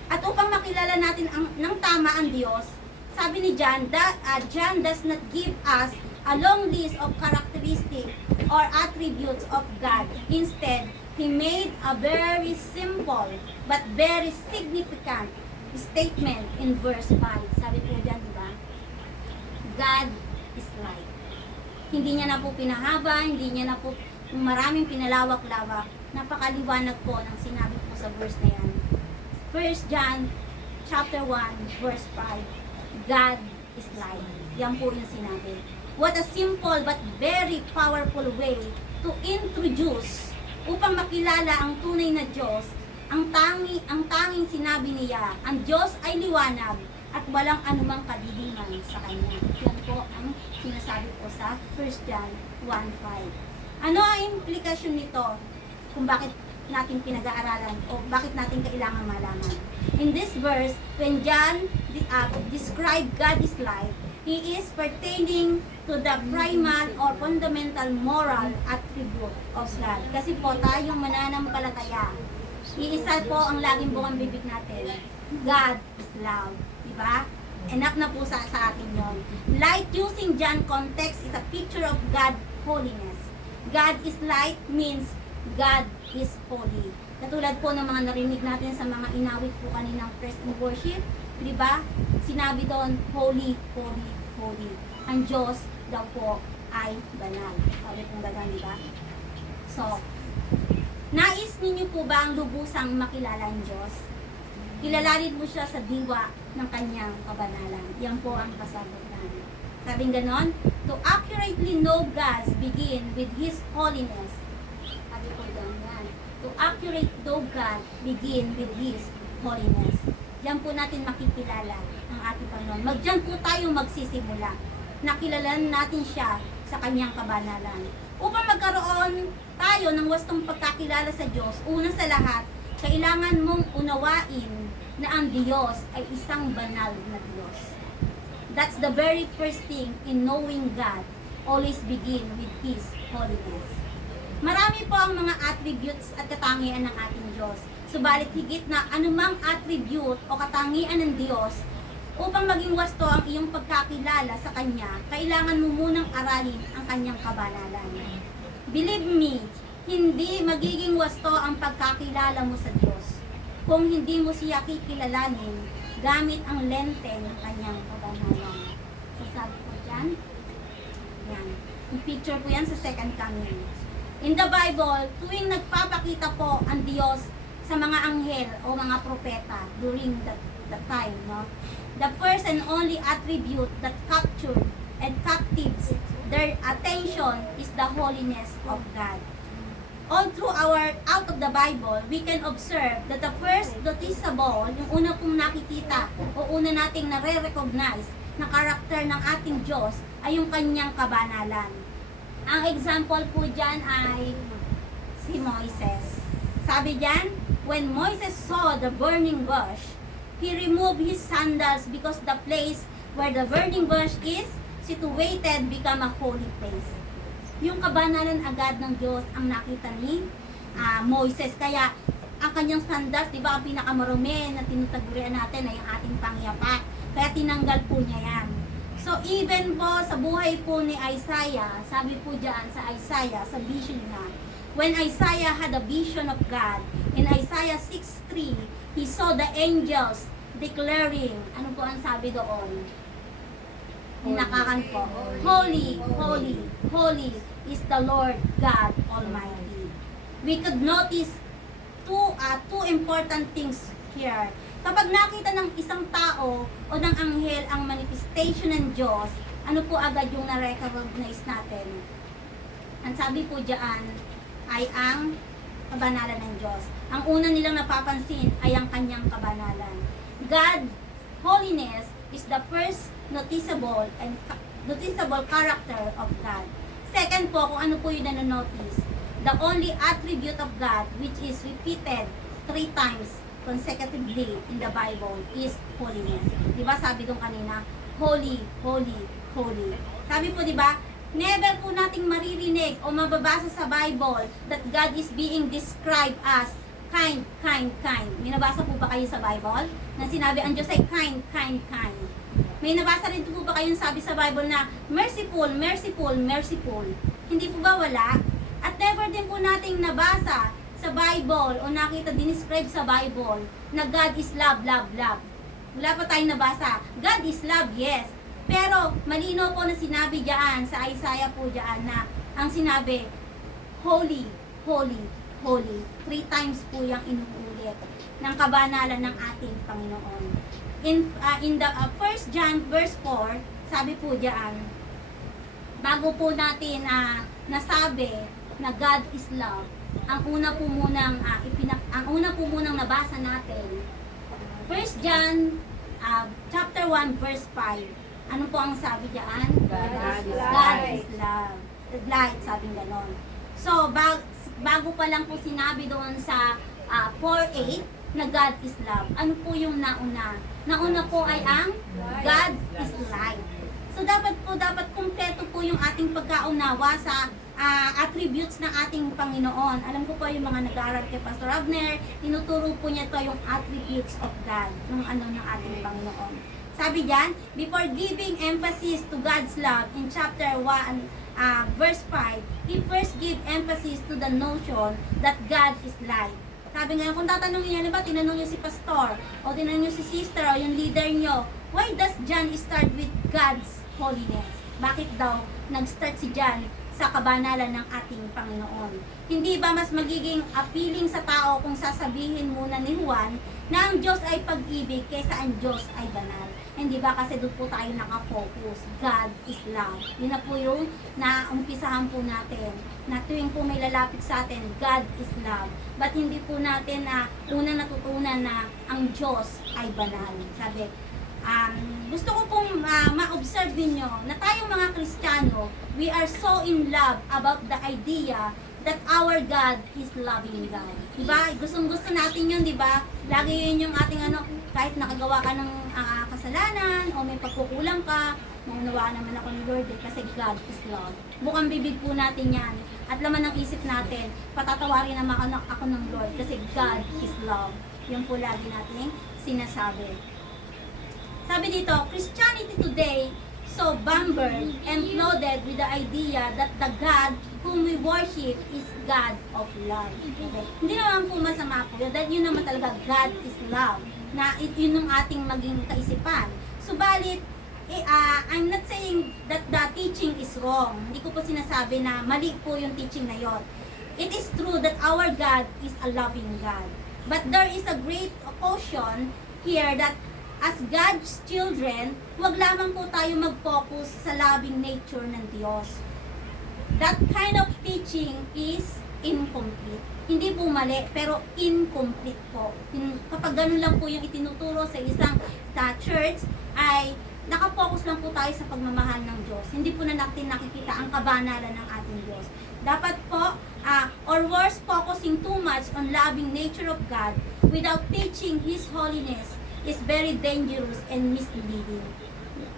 At upang makilala natin ng tama ang Diyos, sabi ni John, that John does not give us a long list of characteristics or attributes of God. Instead, he made a very simple but very significant statement in verse 5. Sabi po dyan, di ba? God is light. Hindi niya na po pinahaba, hindi niya na po maraming pinalawak-lawak. Napakaliwanag po ng sinabi po sa verse na yan. 1 John chapter 1 verse 5. God is light. Yan po yung sinabi. What a simple but very powerful way to introduce upang makilala ang tunay na Diyos. Ang tanging sinabi niya, ang Diyos ay liwanag at walang anumang kadiliman sa Kanya. Yan po ang sinasabi po sa 1 John 1:5. Ano ang implikasyon nito kung bakit natin pinag-aaralan o bakit natin kailangan malaman? In this verse, when John described God is light, he is pertaining to the primal or fundamental moral attribute of God. Kasi po tayong mananampalataya, iisa po ang laging bukang bibig natin. God is love. Diba? Enough na po sa atin yun. Light using John context is a picture of God holiness. God is light means God is holy. Katulad po ng mga narinig natin sa mga inawit po kaninang praise and worship. Diba? Sinabi doon, holy, holy, holy. Ang Diyos daw po ay banal. Sabi pong ganun, diba? So, nais ninyo po ba ang lubusang makilala ang Diyos? Kilalanin mo siya sa diwa ng kanyang kabanalan. Yan po ang kasagutan. Sabing ganon, to accurately know God begin with His holiness. Sabi po doon yan. To accurately know God begin with His holiness. Yan po natin makikilala ang ating Panginoon. Diyan po tayo magsisimula. Nakilalanin natin siya sa kanyang kabanalan. Upang magkaroon tayo ng wastong pagkakilala sa Diyos, una sa lahat, kailangan mong unawain na ang Diyos ay isang banal na Diyos. That's the very first thing in knowing God. Always begin with His holiness. Marami po ang mga attributes at katangian ng ating Diyos. Subalit higit na anumang attribute o katangian ng Diyos, upang maging wasto ang iyong pagkakilala sa Kanya, kailangan mo munang aralin ang Kanyang kabanalan. Believe me, hindi magiging wasto ang pagkakilala mo sa Diyos kung hindi mo siya kikilalanin gamit ang lente ng Kanyang kabanalan. So sabi ko dyan, yan. Yung picture po yan sa second coming. In the Bible, tuwing nagpapakita po ang Diyos sa mga anghel o mga propeta during the time, no? The first and only attribute that captured and captives their attention is the holiness of God. All through out of the Bible, we can observe that the first noticeable, yung una pong nakikita o una nating nare-recognize na karakter ng ating Diyos ay yung kanyang kabanalan. Ang example po dyan ay si Moises. Sabi dyan, when Moises saw the burning bush, he removed his sandals because the place where the burning bush is situated become a holy place. Yung kabanalan agad ng Diyos ang nakita ni Moises. Kaya ang kanyang sandals, di ba, ang pinakamarumi na tinutagurian natin ay ang ating pangyapak. Kaya tinanggal po niya yan. So even po sa buhay po ni Isaiah, sabi po dyan sa Isaiah, sa vision niya, when Isaiah had a vision of God, in Isaiah 6:3, he saw the angels declaring, ano po ang sabi doon? Hinakakan po, holy, holy, holy is the Lord God Almighty. We could notice two important things here. Kapag nakita ng isang tao o ng anghel ang manifestation ng Diyos, ano po agad yung na-recognize natin? Ang sabi po dyan ay ang kabanalan ng Diyos. Ang una nilang napapansin ay ang kanyang kabanalan. God's holiness is the first noticeable character of God. Second po, kung ano po yung nanonotice, the only attribute of God which is repeated 3 times consecutively in the Bible is holiness. Diba sabi doon kanina, holy, holy, holy. Sabi po diba, Never po nating maririnig o mababasa sa Bible that God is being described as kind, kind, kind. May nabasa po ba kayo sa Bible? Na sinabi ang Diyos ay kind, kind, kind. May nabasa rin po ba kayong sabi sa Bible na merciful, merciful, merciful? Hindi po ba wala? At never din po nating nabasa sa Bible o nakita dinescribe sa Bible na God is love, love, love. Wala pa tayong nabasa. God is love, yes. Pero malino po na sinabi diyan sa Isaiah po diyan na ang sinabi, holy, holy, holy. 3 times po yung inuulit ng kabanalan ng ating Panginoon. In the 1 John verse 4, sabi po diyan, bago po natin nasabi na God is love, ang una po munang nabasa natin 1 John chapter 1 verse 5. Ano po ang sabi diyan? God is God is love. Light, sabing ganon. So, bago pa lang po sinabi doon sa 4:8 na God is love. Ano po yung nauna? Nauna po ay ang God is light. So, dapat kumpleto po yung ating pagkaunawa sa attributes ng ating Panginoon. Alam ko po yung mga nag-aaral kay Pastor Abner, tinuturo po niya ito yung attributes of God, ng ating Panginoon. Sabi diyan, before giving emphasis to God's love in chapter 1, verse 5, he first give emphasis to the notion that God is light. Sabi nga, kung tatanungin niyo, ba, tinanong niyo si pastor, o tinanong niyo si sister, o yung leader niyo, why does John start with God's holiness? Bakit daw nag-start si John sa kabanalan ng ating Panginoon? Hindi ba mas magiging appealing sa tao kung sasabihin muna ni Juan na ang Diyos ay pag-ibig kaysa ang Diyos ay banal? Hindi ba kasi doon po tayo nakafocus. God is love. Yun na po yung naumpisahan po natin. Na tuwing po may lalapit sa atin, God is love. But hindi po natin unang natutunan na ang Diyos ay banal. Sabi, gusto ko pong ma-observe ninyo na tayong mga Kristiyano, we are so in love about the idea that our God is loving God. Diba? Gustong-gusto natin yun, diba? Lagi yun yung ating kahit nakagawa ka ng kasalanan o may pagkukulang ka, maunawaan naman ako ni Lord kasi God is love. Bukang bibig po natin yan. At laman ng isip natin, patatawarin naman ako ng Lord kasi God is love. Yun po lagi nating sinasabi. Sabi dito, Christianity today so bambered and flooded with the idea that the God whom we worship is God of love. Okay. Hindi naman po masama po yun, dahil yun naman talaga, God is love, na yun yung ating maging kaisipan. Subalit, I'm not saying that the teaching is wrong. Hindi ko po sinasabi na mali po yung teaching na yon. It is true that our God is a loving God. But there is a great caution here that as God's children, huwag lamang po tayo mag-focus sa loving nature ng Diyos. That kind of teaching is incomplete. Hindi po mali, pero incomplete po. Kapag ganun lang po yung itinuturo sa isang church, ay nakafocus lang po tayo sa pagmamahal ng Diyos. Hindi po na natin nakikita ang kabanalan ng ating Diyos. Dapat po, or worse, focusing too much on loving nature of God without teaching His holiness is very dangerous and misleading.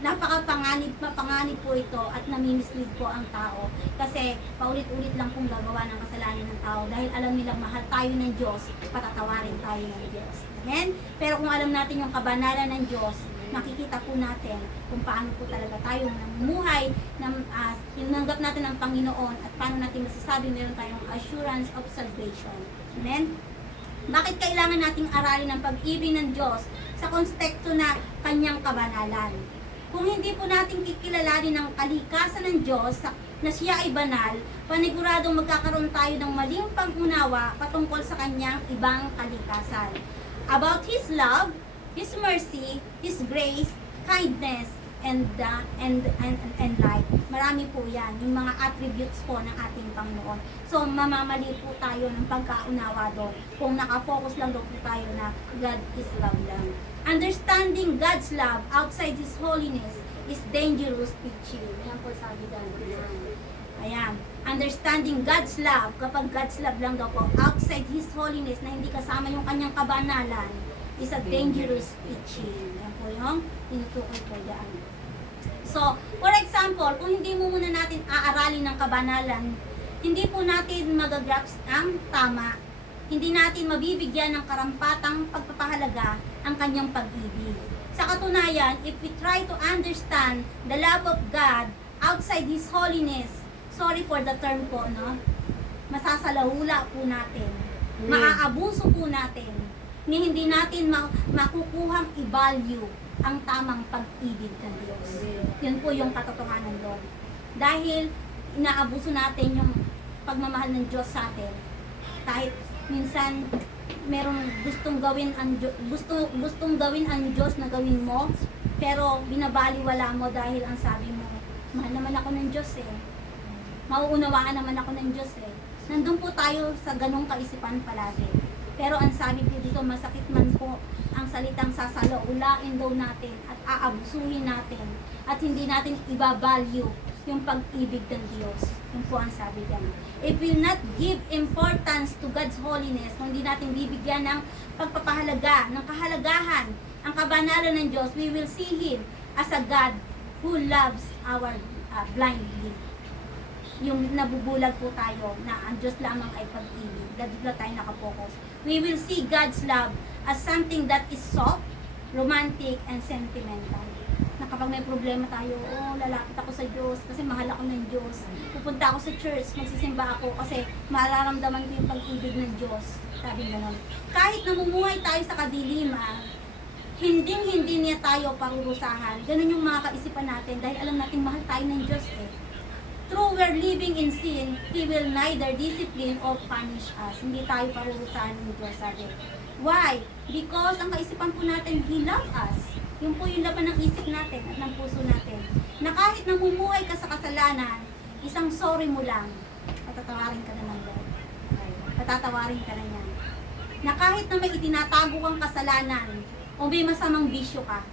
Mapanganib po ito at namimislead po ang tao kasi paulit-ulit lang pong gagawa ng kasalanan ng tao dahil alam nilang mahal tayo ng Diyos, patatawarin tayo ng Diyos. Amen? Pero kung alam natin yung kabanalan ng Diyos, makikita po natin kung paano po talaga tayo namumuhay, tinanggap natin ang Panginoon at paano natin masasabi meron tayong assurance of salvation. Amen? Bakit kailangan nating aralin ang pag-ibig ng Diyos sa konteksto na kanyang kabanalan? Kung hindi po natin kikilalanin ang kalikasan ng Diyos na siya ay banal, paniguradong magkakaroon tayo ng maling pag-unawa patungkol sa kanyang ibang kalikasan. About His love, His mercy, His grace, kindness, and light. Marami po yan, yung mga attributes po ng ating Panginoon. So, mamamali po tayo ng pagkaunawa doon kung nakafocus lang doon po tayo na God is love lang. Understanding God's love outside His holiness is dangerous teaching. Ayan po sabi dyan. Ayan. Understanding God's love, kapag God's love lang daw po, outside His holiness, na hindi kasama yung kanyang kabanalan, is a dangerous teaching. Ayan po yung tinutukoy po dyan. So, for example, kung hindi mo muna natin aaralin ng kabanalan, hindi po natin magagrasp ang tama, hindi natin mabibigyan ng karampatang pagpapahalaga ang kanyang pag-ibig. Sa katunayan, if we try to understand the love of God outside His holiness, sorry for the term po, no? Masasalahula po natin, maaabuso po natin, ni hindi natin makukuhang i-value ang tamang pag-ibig ng Diyos. Yun po yung katotohanan doon. Dahil inaabuso natin yung pagmamahal ng Diyos sa atin. Kahit minsan merong gustong gawin ang gustong gawin ang Diyos na gawin mo, pero binabaliwala mo dahil ang sabi mo, mahal naman ako ng Diyos eh. Mauunawaan naman ako ng Diyos eh. Nandun po tayo sa ganong kaisipan palagi. Pero ang sabi po dito, masakit man po ang salitang sasalaulain daw natin at aabusuhin natin at hindi natin ibabalue yung pag-ibig ng Diyos. Yun po ang sabi diyan. If we not give importance to God's holiness, kung hindi natin bibigyan ng pagpapahalaga, ng kahalagahan, ang kabanalan ng Diyos, we will see Him as a God who loves our blindly. Yung nabubulag po tayo na ang Diyos lamang ay pag-ibig. Dito tayo nakapokus. We will see God's love as something that is soft, romantic, and sentimental. Na kapag may problema tayo, lalapit ako sa Diyos kasi mahal ako ng Diyos. Pupunta ako sa church, magsisimba ako kasi mararamdaman ko yung pag-ibig ng Diyos. Sabi gano'n. Kahit namumuhay tayo sa kadiliman, hindi niya tayo parurusahan. Ganun yung mga kaisipan natin dahil alam natin mahal tayo ng Diyos eh. Through we're living in sin, He will neither discipline or punish us. Hindi tayo parurusahan ng Diyos, sabi. Why? Because ang kaisipan po natin, He loves us. Yung po yung laban ng isip natin at ng puso natin. Na kahit namumuhay ka sa kasalanan, isang sorry mo lang, patatawarin ka na ng Lord. Patatawarin ka na niyan. Na kahit na may itinatago kang kasalanan, o may masamang bisyo ka,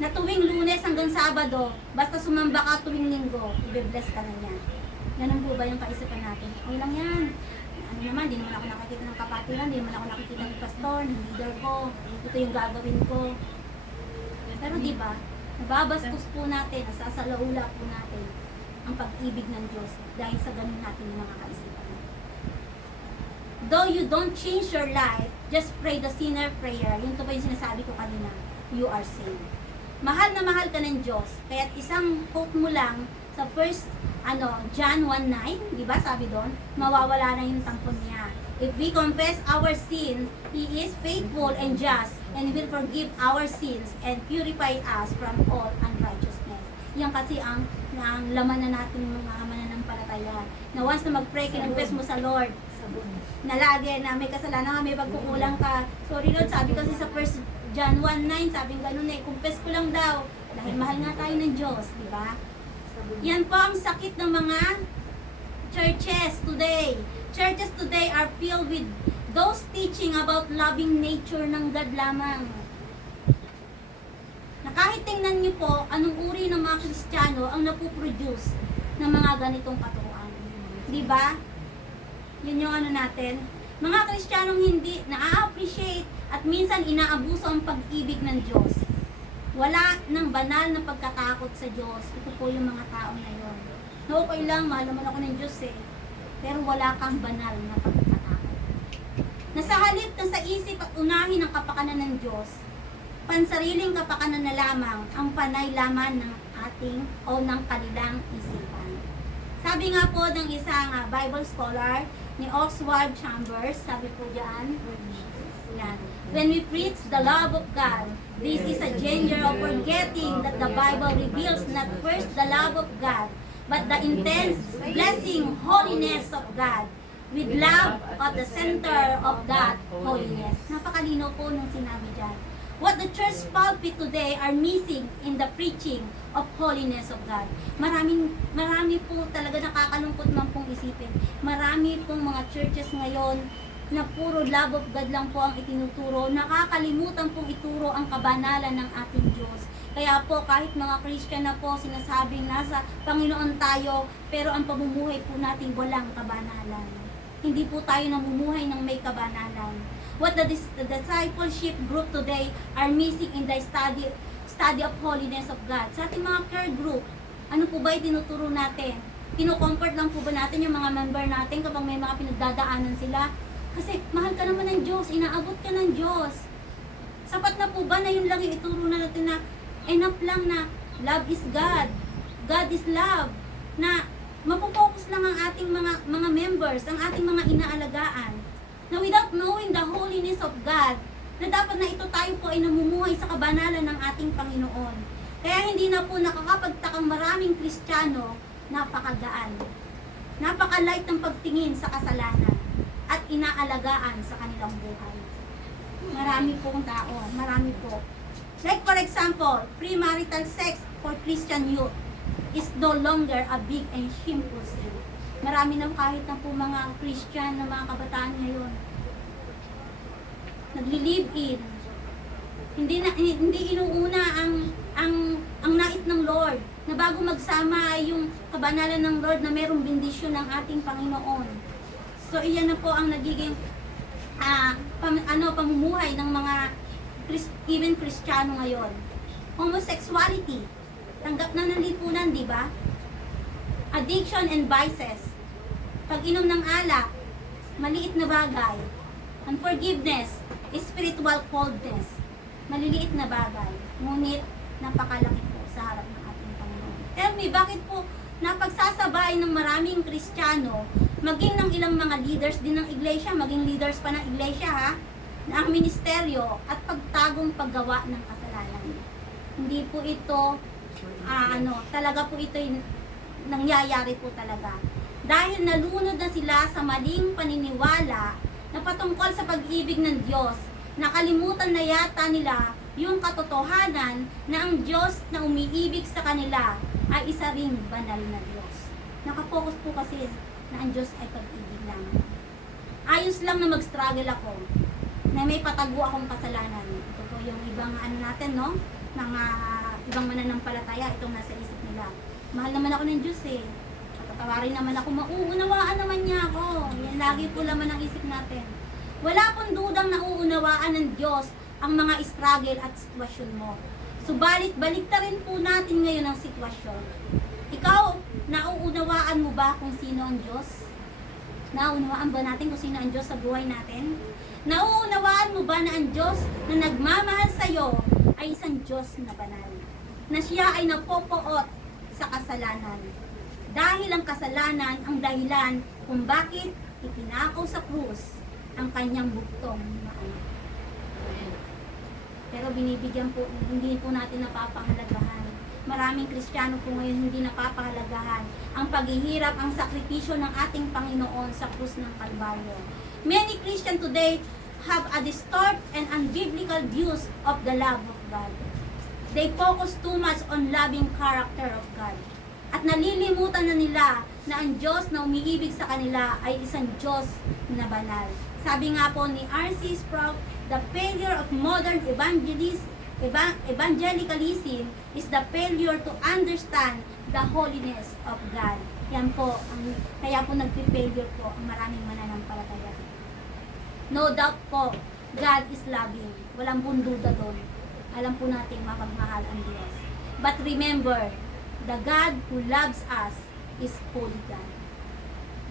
na tuwing Lunes hanggang Sabado, basta sumamba ka tuwing Linggo, i-bless ka na niya. Ganun po ba yung kaisipan natin? Okay lang yan. Ano naman, di naman ako nakikita ng kapatiran, di naman ako nakikita ng pastor, ng leader ko, ito yung gagawin ko. Pero di ba, nababastos po natin, nasasalaula po natin ang pag-ibig ng Diyos dahil sa ganun natin yung mga kaisipan. Though you don't change your life, just pray the sinner prayer. Yun to ba yung sinasabi ko kanina, you are saved. Mahal na mahal ka ng Diyos. Kaya isang quote mo lang sa John 1:9, di ba sabi doon, mawawala na yung tampon niya. If we confess our sins, He is faithful and just and will forgive our sins and purify us from all unrighteousness. Yan kasi ang laman na natin mga mananampalataya. Na once na mag-pray, kinonfess mo sa Lord, na lagi na may kasalanan ka, may pagkukulang ka. Sorry Lord, sabi kasi sa 1 John 1:9, sabi ganun eh, confess ko lang daw. Dahil mahal nga tayo ng Diyos, di ba? Yan po ang sakit ng mga churches today. Churches today are filled with those teaching about loving nature ng God lamang. Na kahit tingnan niyo po, anong uri ng mga Kristiyano ang napuproduce ng mga ganitong katuruan. Di ba? Yun yung natin. Mga Kristiyanong hindi na-appreciate at minsan inaabuso ang pag-ibig ng Diyos. Wala ng banal na pagkatakot sa Diyos. Ito po yung mga taong na yun. No, okay lang, mahal naman ako ng Diyos eh. Pero wala kang banal na pagkatakot. Nasa halip na sa isip at unahin ang kapakanan ng Diyos, pansariling kapakanan na lamang ang panay laman ng ating o ng kanilang isipan. Sabi nga po ng isang Bible scholar ni Oswald Chambers, sabi po dyan, yan. When we preach the love of God, this is a danger of forgetting that the Bible reveals not first the love of God, but the intense blessing, holiness of God, with love at the center of that holiness. Napakalino po nung sinabi dyan. What the church pulpit today are missing in the preaching of holiness of God. Marami po talaga nakakalungkot man pong isipin. Marami pong mga churches ngayon na puro love of God lang po ang itinuturo. Nakakalimutan pong ituro ang kabanalan ng ating Diyos. Kaya po kahit mga Christian na po sinasabing nasa Panginoon tayo, pero ang pamumuhay po natin walang kabanalan. Hindi po tayo namumuhay ng may kabanalan. What the discipleship group today are missing in the study of holiness of God. Sa ating mga care group, ano po ba yung tinuturo natin? Kino-comfort lang po ba natin yung mga member natin kapag may mga pinagdadaanan sila? Kasi mahal ka naman ng Diyos, inaabot ka ng Diyos. Sapat na po ba na yun lang yung ituro na natin na enough lang na love is God, God is love, na mapofocus lang ang ating mga members, ang ating mga inaalagaan, na without knowing the holiness of God, na dapat na ito tayo po ay namumuhay sa kabanalan ng ating Panginoon. Kaya hindi na po nakakapagtakang maraming Kristiyano, napakagaan, napaka-light ng pagtingin sa kasalanan, at inaalagaan sa kanilang buhay. Marami pong tao, marami po. Like for example, premarital sex for Christian youth is no longer a big and shameful sin. Marami na kahit na po mga Christian na mga kabataan ngayon, nagli-live in. Hindi inuuna ang nais ng Lord na bago magsama ay yung kabanalan ng Lord na merong bendisyon ng ating Panginoon. So iyan na po ang nagiging pamumuhay ng mga even Kristiyano ngayon. Homosexuality, tanggap na ng lipunan, di ba? Addiction and vices, pag-inom ng alak, maliit na bagay. Unforgiveness, spiritual coldness, maliliit na bagay, ngunit napakalaki po sa harap ng ating Panginoon. Tell me, bakit po napagsasabay ng maraming Kristiyano, maging ng ilang mga leaders din ng iglesia, maging leaders pa ng iglesia ha, na ang ministeryo at pagtagong paggawa ng kasalanan. Hindi po ito, talaga po ito nangyayari po talaga. Dahil nalunod na sila sa maling paniniwala na patungkol sa pag-ibig ng Diyos, nakalimutan na yata nila yung katotohanan na ang Diyos na umiibig sa kanila ay isa ring banal na Diyos. Nakapokus po kasi na ang Diyos ay pag-ibig lamang. Ayos lang na mag-struggle ako, na may patago akong kasalanan. Ito po yung ibang natin, no? Mga ibang mananampalataya, itong nasa isip nila. Mahal naman ako ng Diyos eh. Patatawarin naman ako, mauunawaan naman niya ako. Yan lagi po laman ang isip natin. Wala pong dudang nauunawaan ng Diyos ang mga struggle at sitwasyon mo. Subalit, baliktarin po natin ngayon ang sitwasyon. Ikaw, nauunawaan mo ba kung sino ang Diyos? Nauunawaan ba natin kung sino ang Diyos sa buhay natin? Nauunawaan mo ba na ang Diyos na nagmamahal sa iyo ay isang Diyos na banal? Na siya ay napopoot sa kasalanan. Dahil ang kasalanan ang dahilan kung bakit ipinakaw sa krus ang kanyang buktong na anak. Pero binibigyan po, hindi po natin napapahalagahan. Maraming Kristiyano po ngayon hindi napapahalagahan ang paghihirap, ang sakripisyo ng ating Panginoon sa krus ng Kalbaryo. Many Christians today have a distorted and unbiblical views of the love of God. They focus too much on loving character of God. At nalilimutan na nila na ang Diyos na umiibig sa kanila ay isang Diyos na banal. Sabi nga po ni R.C. Sproul, the failure of modern evangelicalism is the failure to understand the holiness of God. Yan po, kaya po nagpi-failure po ang maraming mananampalataya. No doubt po, God is loving. Walang bunduda doon. Alam po natin mapagmahal ang Diyos. But remember, the God who loves us is holy God.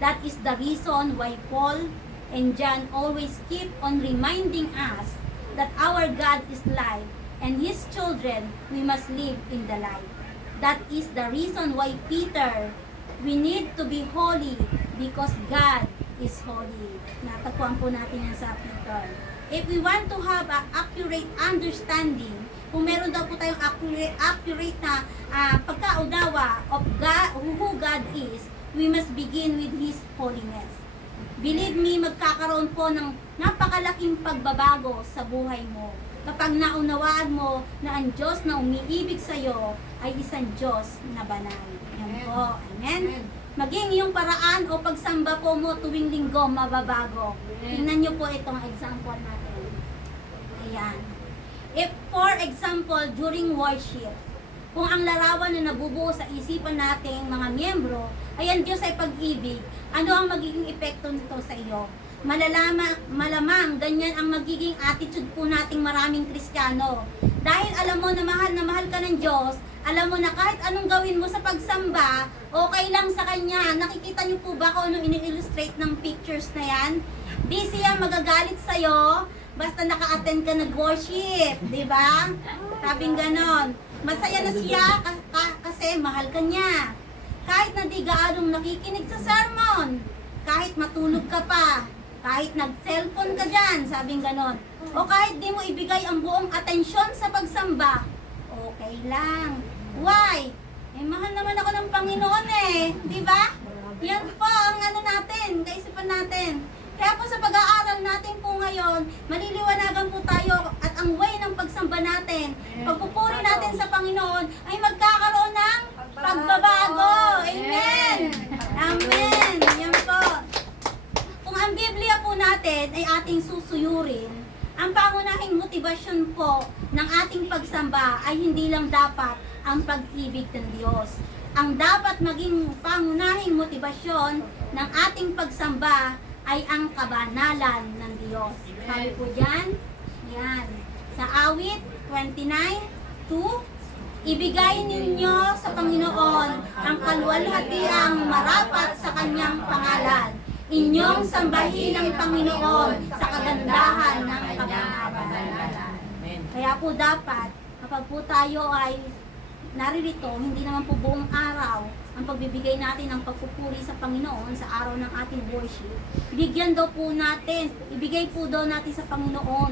That is the reason why Paul and John always keep on reminding us that our God is light, and His children, we must live in the light. That is the reason why Peter, we need to be holy because God is holy. Natagpuan po natin yan sa Peter. If we want to have an accurate understanding, kung meron daw po tayong accurate na pagkaunawa of God, who God is, we must begin with His holiness. Believe me, magkakaroon po ng napakalaking pagbabago sa buhay mo kapag naunawaan mo na ang Diyos na umiibig sa iyo ay isang Diyos na banal. Yan po. Amen? Maging yung paraan o pagsamba po mo tuwing linggo mababago. Tingnan nyo po itong example natin. Ayan. If for example, during worship, kung ang larawan na nabubuo sa isipan nating mga miyembro ay ang Diyos ay pag-ibig, ano ang magiging epekto nito sa iyo? malamang ganyan ang magiging attitude po nating maraming Kristiyano. Dahil alam mo na mahal ka ng Diyos, alam mo na kahit anong gawin mo sa pagsamba, okay lang sa Kanya. Nakikita niyo po ba kung ano ini-illustrate ng pictures na yan? Di siya magagalit sa'yo, basta naka-attend ka nag-worship, di ba? Sabing ganon. Masaya na siya kasi mahal ka niya. Kahit na di gaanong nakikinig sa sermon, kahit matulog ka pa, kahit nag-cellphone ka dyan, sabing ganon. O kahit di mo ibigay ang buong atensyon sa pagsamba, okay lang. Why? Eh, mahal naman ako ng Panginoon eh. Di ba? Yan po ang natin, kaisipan natin. Kaya po sa pag-aaral natin po ngayon, maliliwanagan po tayo at ang way ng pagsamba natin, pagpupuri natin sa Panginoon, ay magkakaroon ng pagbabago. Amen! Amen! Yan po. Kung ang Biblia po natin ay ating susuyurin, ang pangunahing motibasyon po ng ating pagsamba ay hindi lang dapat ang pag-ibig ng Diyos. Ang dapat maging pangunahing motibasyon ng ating pagsamba ay ang kabanalan ng Diyos. Sabi po dyan, yan, sa awit 29:2, ibigay ninyo sa Panginoon ang kaluwalhatiang marapat sa Kanyang pangalan. Inyong sambahin ang Panginoon sa kagandahan ng kabanalan. Kaya po dapat, kapag po tayo ay naririto, hindi naman po buong araw ang pagbibigay natin ng pagpupuri sa Panginoon sa araw ng ating worship. Bigyan daw po natin, ibigay po daw natin sa Panginoon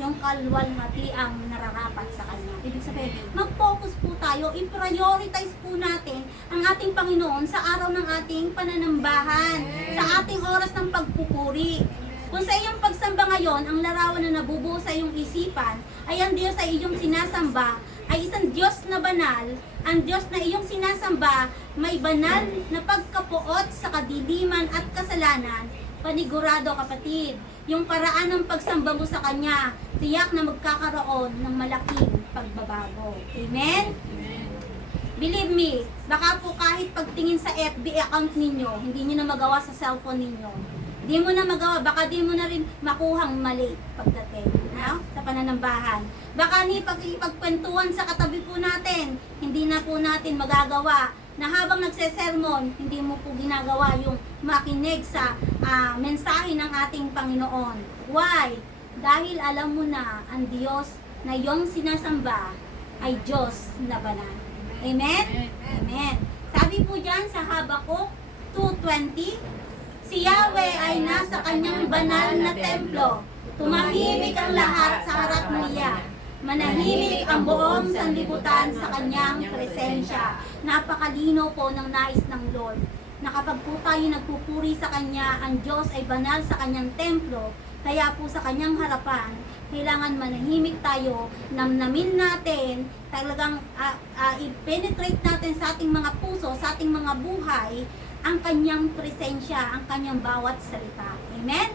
yung kaluwalhatiang nararapat sa Kanya. Ibig sabihin, mag-focus po tayo, i-prioritize po natin ang ating Panginoon sa araw ng ating pananambahan, sa ating oras ng pagpupuri. Kung sa iyong pagsamba ngayon, ang larawan na nabubuo sa iyong isipan ay ang Diyos ay iyong sinasamba, ay isang Diyos na banal. Ang Diyos na iyong sinasamba may banal na pagkapuot sa kadiliman at kasalanan. Panigurado kapatid, yung paraan ng pagsamba mo sa Kanya, tiyak na magkakaroon ng malaking pagbabago. Amen? Believe me, baka po kahit pagtingin sa FB account ninyo, hindi nyo na magawa sa cellphone ninyo. Di mo na magawa, baka di mo na rin makuhang mali pagdating, no? Sa pananambahan. Baka ni pagkwentuhan sa katabi po natin, hindi na po natin magagawa na habang nagsesermon, hindi mo po ginagawa yung makinig sa mensahe ng ating Panginoon. Why? Dahil alam mo na ang Diyos na iyong sinasamba ay Diyos na banal. Amen? Amen. Sabi po dyan sa Habakuk 2:20, si Yahweh ay nasa kanyang banal na templo. Tumahimik ang lahat sa harap niya. Manahimik ang buong sanlibutan sa kanyang presensya. Napakalino po ng nais ng Lord na kapag po tayo nagpupuri sa Kanya, ang Diyos ay banal sa Kanyang templo, kaya po sa Kanyang harapan, kailangan manahimik tayo, namnamin natin, talagang i-penetrate natin sa ating mga puso, sa ating mga buhay, ang Kanyang presensya, ang Kanyang bawat salita. Amen?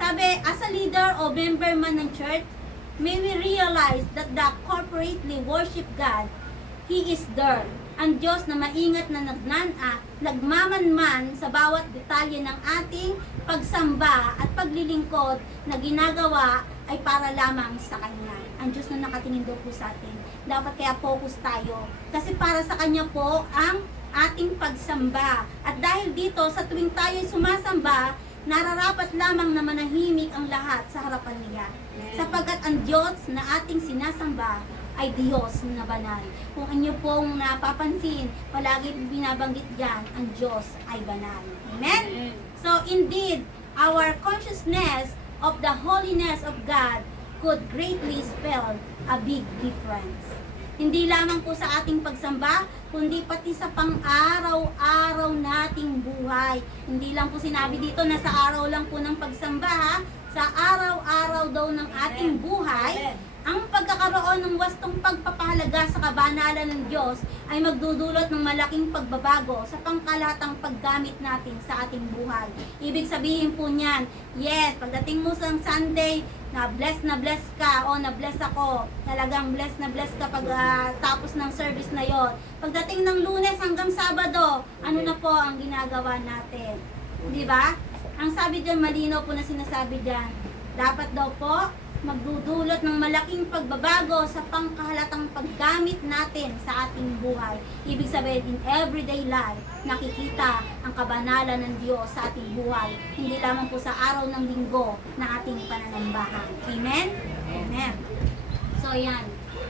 Sabi, as a leader o member man ng church, may we realize that the corporately worship God, He is there. Ang Diyos na maingat na nagmamanman sa bawat detalye ng ating pagsamba at paglilingkod na ginagawa ay para lamang sa Kanya. Ang Diyos na nakatingin daw po sa atin. Dapat kaya focus tayo. Kasi para sa Kanya po ang ating pagsamba. At dahil dito, sa tuwing tayo sumasamba, nararapat lamang na manahimik ang lahat sa harapan niya. Sapagkat ang Diyos na ating sinasamba ay Diyos na banal. Kung inyo pong napapansin, palagi binabanggit dyan, ang Diyos ay banal. Amen? So indeed, our consciousness of the holiness of God could greatly spell a big difference. Hindi lamang po sa ating pagsamba, kundi pati sa pang-araw-araw nating buhay. Hindi lang po sinabi dito na sa araw lang po ng pagsamba, ha? Sa araw-araw daw ng ating buhay, ang pagkakaroon ng wastong pagpapahalaga sa kabanalan ng Diyos ay magdudulot ng malaking pagbabago sa pangkalatang paggamit natin sa ating buhay. Ibig sabihin po niyan, yes, pagdating mo sa Sunday, na bless ka, o na bless ako, talagang bless ka pag tapos ng service na yon. Pagdating ng Lunes hanggang Sabado, ano na po ang ginagawa natin? Di ba? Ang sabi dyan, malinaw po na sinasabi dyan, dapat daw po magdudulot ng malaking pagbabago sa pangkahalatang paggamit natin sa ating buhay. Ibig sabihin, in everyday life, nakikita ang kabanalan ng Diyos sa ating buhay. Hindi lamang po sa araw ng linggo na ating pananambahan. Amen? Amen. So, yan.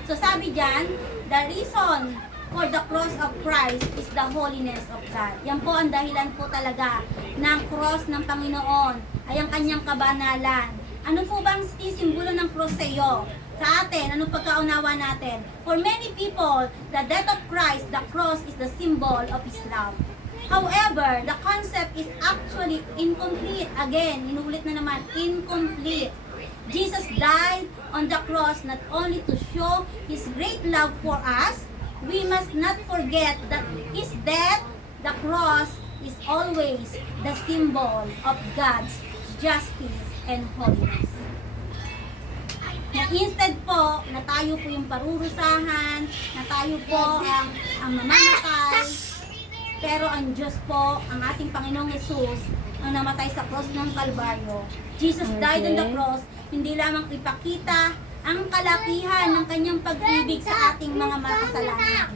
So, sabi dyan, the reason for the cross of Christ is the holiness of God. Yan po ang dahilan po talaga ng cross ng Panginoon ay ang kanyang kabanalan. Ano po bang simbolo ng cross sa iyo? Sa atin, anong pagkaunawa natin? For many people, the death of Christ, the cross is the symbol of His love. However, the concept is actually incomplete. Again, inulit na naman, incomplete. Jesus died on the cross not only to show His great love for us, we must not forget that His death, the cross, is always the symbol of God's justice and holiness. Na instead po, na tayo po yung parurusahan, na tayo po ang mamamatay, pero ang Diyos po, ang ating Panginoong Jesus, ang namatay sa cross ng Kalbaryo. Jesus died on the cross, hindi lamang ipakita ang kalakihan ng kanyang pag-ibig sa ating mga makasalanan.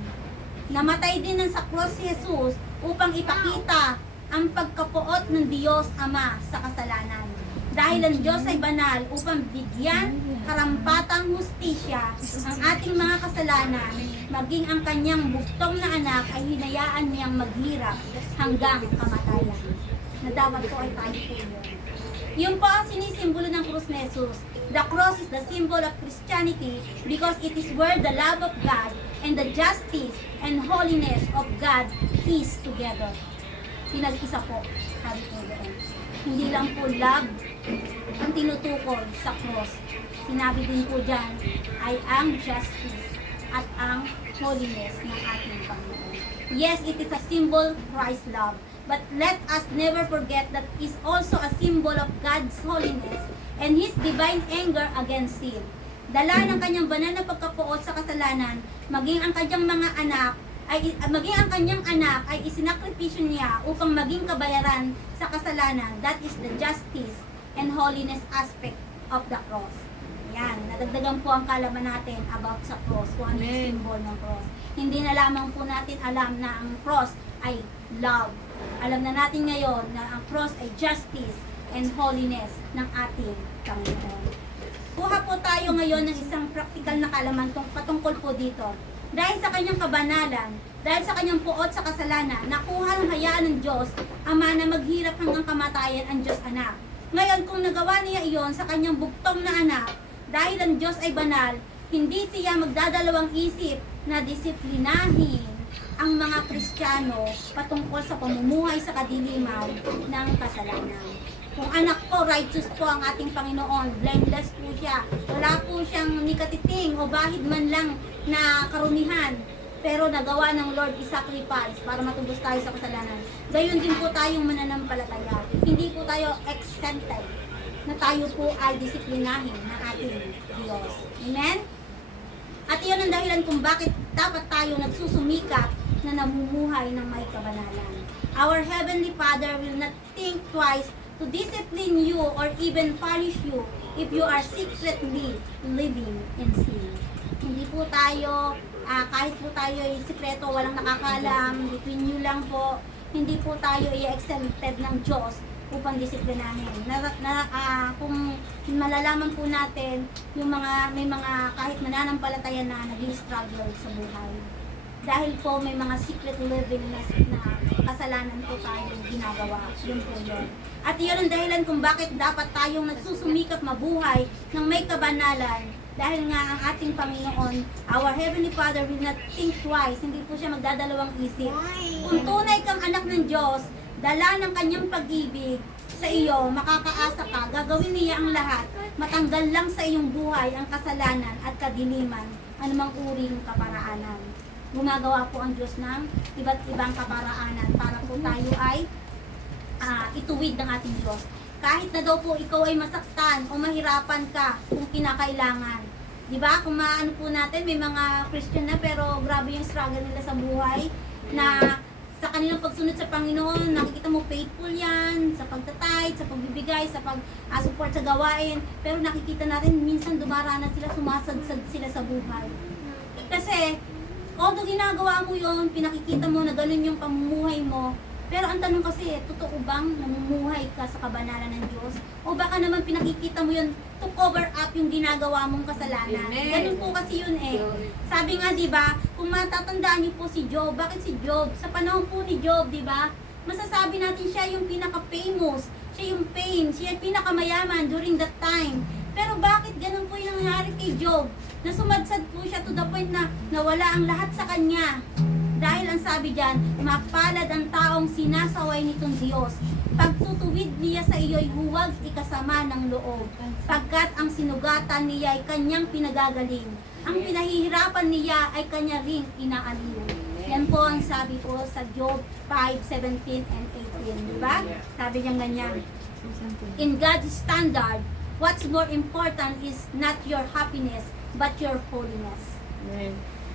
Namatay din sa cross si Jesus upang ipakita ang pagkapuot ng Diyos Ama sa kasalanan. Dahil ang Diyos ay banal upang bigyan karampatang hustisya ang ating mga kasalanan, maging ang kanyang buktong na anak ay hinayaan niyang maghirap hanggang kamatayan. Na dapat po ay tayo po yun. Yun po ang sinisimbolo ng krus ni Jesus. The cross is the symbol of Christianity because it is where the love of God and the justice and holiness of God is together. Pinag-isa po, sabi po doon. Hindi lang po love ang tinutukoy sa cross. Sinabi din po dyan ay ang justice at ang holiness ng ating Panginoon. Yes, it is a symbol Christ's love. But let us never forget that it is also a symbol of God's holiness and His divine anger against sin. Dala ng kanyang banal na pagkapuot sa kasalanan, maging ang kanyang anak ay isinakripisyo niya upang maging kabayaran sa kasalanan. That is the justice and holiness aspect of the cross. Yan, nadagdagan po ang kalaman natin about sa cross, kung ano yung symbol ng cross. Hindi na lamang po natin alam na ang cross ay love. Alam na natin ngayon na ang cross ay justice and holiness ng ating Panginoon. Kuha po tayo ngayon ng isang practical na kalaman patungkol po dito. Dahil sa kanyang kabanalan, dahil sa kanyang puot sa kasalanan, nakuha ng hayaan ng Diyos, Ama, na maghirap hanggang kamatayan ang Diyos Anak. Ngayon, kung nagawa niya iyon sa kanyang buktong na anak, dahil ang Diyos ay banal, hindi siya magdadalawang isip na disiplinahin ang mga Kristiyano patungkol sa pamumuhay sa kadiliman ng kasalanan. Kung anak po, righteous po ang ating Panginoon, blameless po siya, wala po siyang nikatiting o bahid man lang na karunihan, pero nagawa ng Lord i-sacrifice para matubos tayo sa kasalanan. Gayon din po tayong mananampalataya. Hindi po tayo exempted na tayo po ay disiplinahin ng ating Diyos. Amen? At iyon ang dahilan kung bakit dapat tayo nagsusumikap na namumuhay ng may kabanalan. Our Heavenly Father will not think twice to discipline you or even punish you if you are secretly living in sin. Hindi po tayo, kahit po tayo ay sikreto, walang nakakalam, between you lang po, hindi po tayo i-exempted ng Diyos upang disiplinahin. Kung malalaman po natin, yung may mga kahit mananampalataya na nag-struggle sa buhay. Dahil po may mga secret living na kasalanan po tayong ginagawa. Yun po yun. At iyon ang dahilan kung bakit dapat tayong nagsusumikap mabuhay ng may kabanalan. Dahil nga ang ating Panginoon, our Heavenly Father will not think twice. Hindi po siya magdadalawang isip. Kung tunay kang anak ng Diyos, dala ng kanyang pag-ibig sa iyo, makakaasa ka, gagawin niya ang lahat. Matanggal lang sa iyong buhay ang kasalanan at kadiliman, anumang uring kaparaanan. Gumagawa po ang Diyos ng iba't ibang kaparaanan para po tayo ay ituwid ng ating Diyos. Kahit na daw po ikaw ay masaktan o mahirapan ka kung kinakailangan. Diba? Kung maano po natin, may mga Christian na pero grabe yung struggle nila sa buhay na sa kanilang pagsunod sa Panginoon, nakikita mo faithful yan, sa pagtatayt, sa pagbibigay, sa pag-support sa gawain. Pero nakikita natin, minsan dumaranas sila, sumasadsad sila sa buhay. Kasi, although ginagawa mo yon, pinakikita mo na ganun yung pamumuhay mo, pero ang tanong kasi, totoo bang namumuhay ka sa kabanalan ng Diyos? O baka naman pinakikita mo yun to cover up yung ginagawa mong kasalanan? Amen. Ganun po kasi yun eh. Sabi nga, di ba, kung matatandaan niyo po si Job, bakit si Job? Sa panahon po ni Job, di ba, masasabi natin siya yung pinaka-famous, siya yung fame, siya yung pinakamayaman during that time. Pero bakit ganun po yung nangyari kay Job? Na sumadsad po siya to the point na nawala ang lahat sa kanya. Dahil ang sabi diyan, mapalad ang taong sinasaway nitong Diyos. Pagtutuwid niya sa iyo'y huwag ikasama ng loob. Pagkat ang sinugatan niya ay kanyang pinagagaling. Ang pinahihirapan niya ay kanya ring inaaliw. Yan po ang sabi po sa Job 5:17 and 18. Diba? Sabi niya ganyan. In God's standard, what's more important is not your happiness, but your holiness.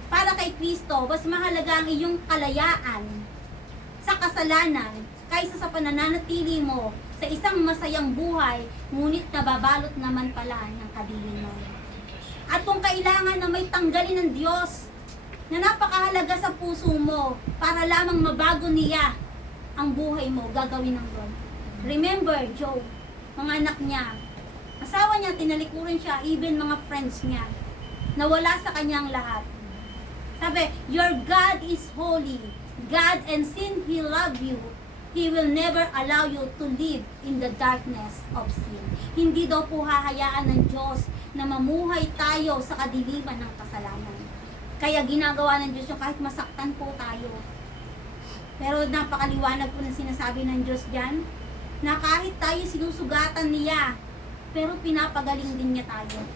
Para kay Kristo, mas mahalaga ang iyong kalayaan sa kasalanan kaysa sa pananatili mo sa isang masayang buhay, ngunit nababalot naman pala ng kadiliman. At kung kailangan na may tanggalin ng Diyos na napakahalaga sa puso mo para lamang mabago niya ang buhay mo, gagawin ng Lord. Remember, Job, mga anak niya, asawa niya, tinalikuran siya, even mga friends niya, nawala sa kanyang lahat. Sabi, your God is holy. God and sin He love you. He will never allow you to live in the darkness of sin. Hindi daw po hahayaan ng Diyos na mamuhay tayo sa kadiliman ng kasalanan. Kaya ginagawa ng Diyos yung kahit masaktan po tayo. Pero napakaliwanag po ng sinasabi ng Diyos dyan, na kahit tayo sinusugatan niya, pero pinapagaling din niya tayo.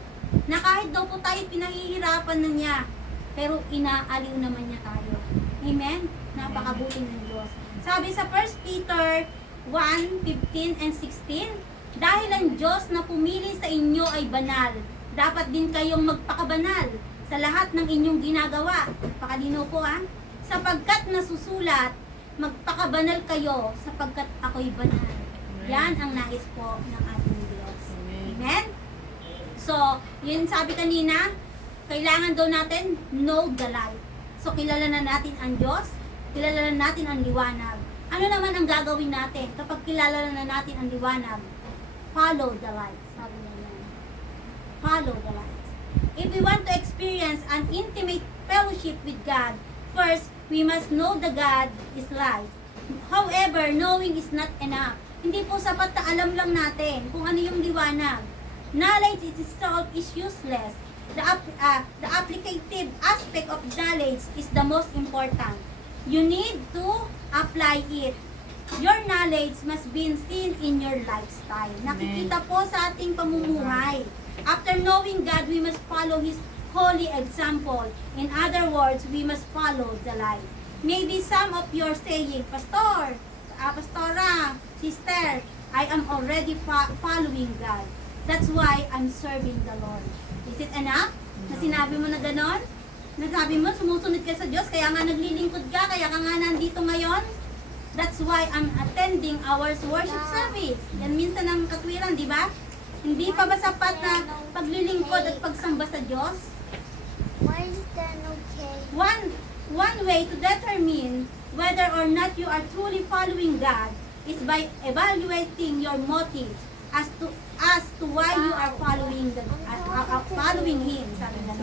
Na kahit daw po tayo pinahihirapan na niya, pero inaaliw naman niya tayo. Amen? Napakabuti ng Diyos. Sabi sa 1 Peter 1:15 and 16, dahil ang Diyos na pumili sa inyo ay banal, dapat din kayong magpakabanal sa lahat ng inyong ginagawa. Pakalino po sapagkat nasusulat, magpakabanal kayo sapagkat ako'y banal. Yan ang nais po ng ating Diyos. Amen? So, yun sabi kanina, kailangan daw natin know the light. So, kilala na natin ang Diyos, kilala na natin ang liwanag. Ano naman ang gagawin natin kapag kilala na natin ang liwanag? Follow the light. Sabi niya yan. Follow the light. If we want to experience an intimate fellowship with God, first, we must know the God is light. However, knowing is not enough. Hindi po sapat na alam lang natin kung ano yung liwanag. Knowledge itself is useless. The applicative aspect of knowledge is the most important. You need to apply it. Your knowledge must be seen in your lifestyle. Nakikita po sa ating pamumuhay. After knowing God, we must follow His holy example. In other words, we must follow the light. Maybe some of you are saying, Pastor, Pastora, Sister, I am already following God. That's why I'm serving the Lord. Is it enough? Na sinabi mo na ganon? Nasabi mo, sumusunod ka sa Diyos, kaya nga naglilingkod ka, kaya ka nga nandito ngayon? That's why I'm attending our worship service. Yan minsan ang katwiran, di ba? Hindi pa ba sapat na paglilingkod at pagsamba sa Diyos? Why is that okay? One way to determine whether or not you are truly following God is by evaluating your motives as to why you are following following Him. Sabi na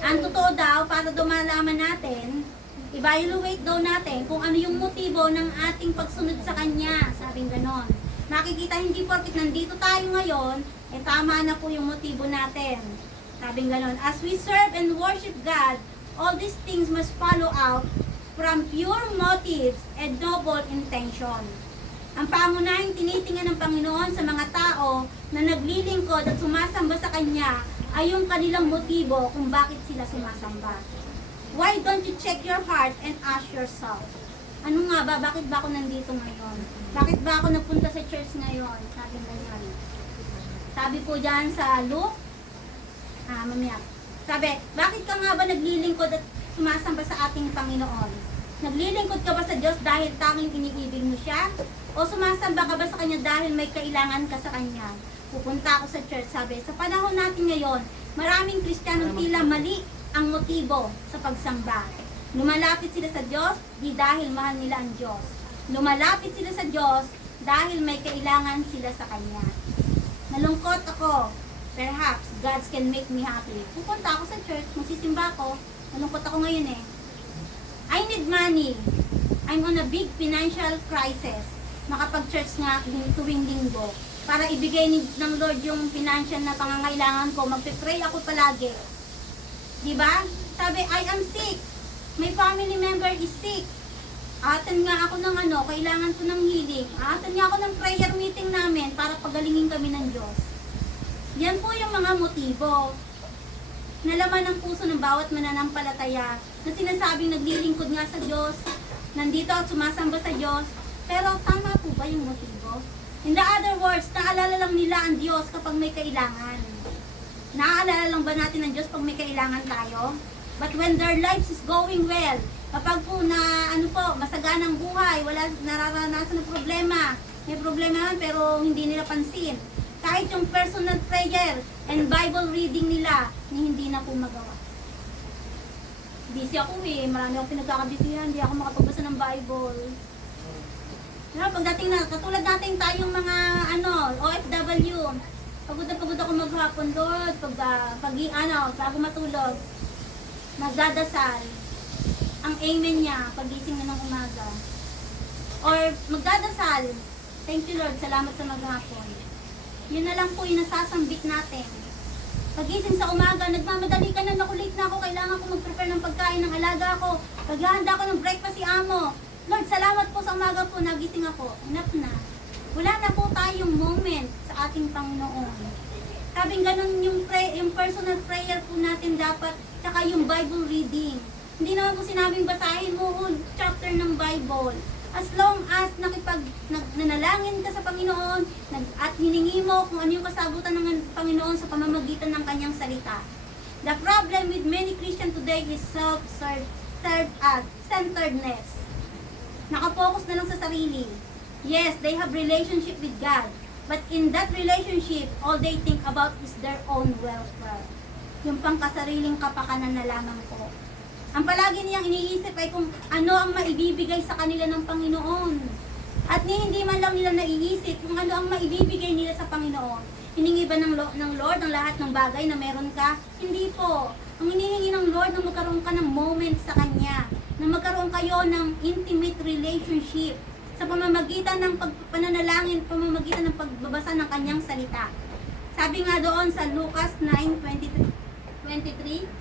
ang totoo daw, para daw malaman natin, evaluate daw natin kung ano yung motibo ng ating pagsunod sa Kanya. Sabi ganon. Makikita hindi porket nandito tayo ngayon, tama na po yung motibo natin. Sabi ganon. As we serve and worship God, all these things must follow out from pure motives and noble intention. Ang pangunahing tinitingnan ng Panginoon sa mga tao na naglilingkod at sumasamba sa Kanya ay yung kanilang motibo kung bakit sila sumasamba. Why don't you check your heart and ask yourself, ano nga ba, bakit ba ako nandito ngayon? Bakit ba ako napunta sa church ngayon? Sabi ganyan. Sabi po dyan sa Luke, mamaya. Sabi, bakit ka nga ba naglilingkod at sumasamba sa ating Panginoon? Naglilingkod ka ba sa Diyos dahil tanging iniibig mo siya? O sumasamba ka ba sa Kanya dahil may kailangan ka sa Kanya? Pupunta ako sa church, sabi, sa panahon natin ngayon, maraming Kristiyanong tila mali ang motibo sa pagsamba. Lumalapit sila sa Diyos, di dahil mahal nila ang Diyos. Lumalapit sila sa Diyos dahil may kailangan sila sa Kanya. Nalungkot ako. Perhaps God can make me happy. Pupunta ako sa church, magsisimba ako. Nalungkot ako ngayon eh. I need money. I'm on a big financial crisis. Makapag-church nga tuwing linggo. Para ibigay ng Lord yung financial na pangangailangan ko. Magpe-pray ako palagi. Diba? Sabi, I am sick. My family member is sick. Atan nga ako ng kailangan ko ng healing. Atan nga ako ng prayer meeting namin para pagalingin kami ng Diyos. Yan po yung mga motibo. Nalaman ng puso ng bawat mananampalataya na sinasabing naglilingkod nga sa Diyos, nandito at sumasamba sa Diyos, pero tama po ba yung motibo? In the other words, naalala lang nila ang Diyos kapag may kailangan. Naaalala lang ba natin ang Diyos pag may kailangan tayo? But when their lives is going well, kapag po na masaganang buhay, wala nararanasan ng problema, may problema man pero hindi nila pansin. Kahit yung personal prayer and Bible reading nila, hindi na po magawa. Busy ako eh, marami akong pinagkakabisihan, hindi ako makapagbasa ng Bible. Pero pagdating na, katulad natin tayong mga OFW, pagod na pagod ako maghapon, Lord, bago matulog, magdadasal. Ang amen niya, pagising na ng umaga. Or magdadasal, thank you Lord, salamat sa maghapon. Yun na lang po yung nasasambit natin. Pagising sa umaga, nagmamadali ka na, nakulate na ako, kailangan ko mag-prepare ng pagkain ng alaga ko. Paghahanda ko ng breakfast si amo. Lord, salamat po sa umaga po, nagising ako. Enough na. Wala na po tayong moment sa ating Panginoon. Sabing ganun yung personal prayer po natin dapat, tsaka yung Bible reading. Hindi naman po sinabing basahin mo whole chapter ng Bible. As long as nanalangin ka sa Panginoon at hiningi mo kung ano yung kasagutan ng Panginoon sa pamamagitan ng kanyang salita. The problem with many Christians today is self-centeredness. Nakapokus na lang sa sarili. Yes, they have relationship with God. But in that relationship, all they think about is their own welfare. Yung pangkasariling kapakanan na lamang po. Ang palagi niyang iniisip ay kung ano ang maibibigay sa kanila ng Panginoon. At hindi man lang nila naiisip kung ano ang maibibigay nila sa Panginoon. Hiningi ba ng Lord ang lahat ng bagay na meron ka? Hindi po. Ang hinihingi ng Lord na magkaroon ka ng moment sa Kanya. Na magkaroon kayo ng intimate relationship sa pamamagitan ng pananalangin, pamamagitan ng pagbabasa ng Kanyang salita. Sabi nga doon sa Lucas 9:23,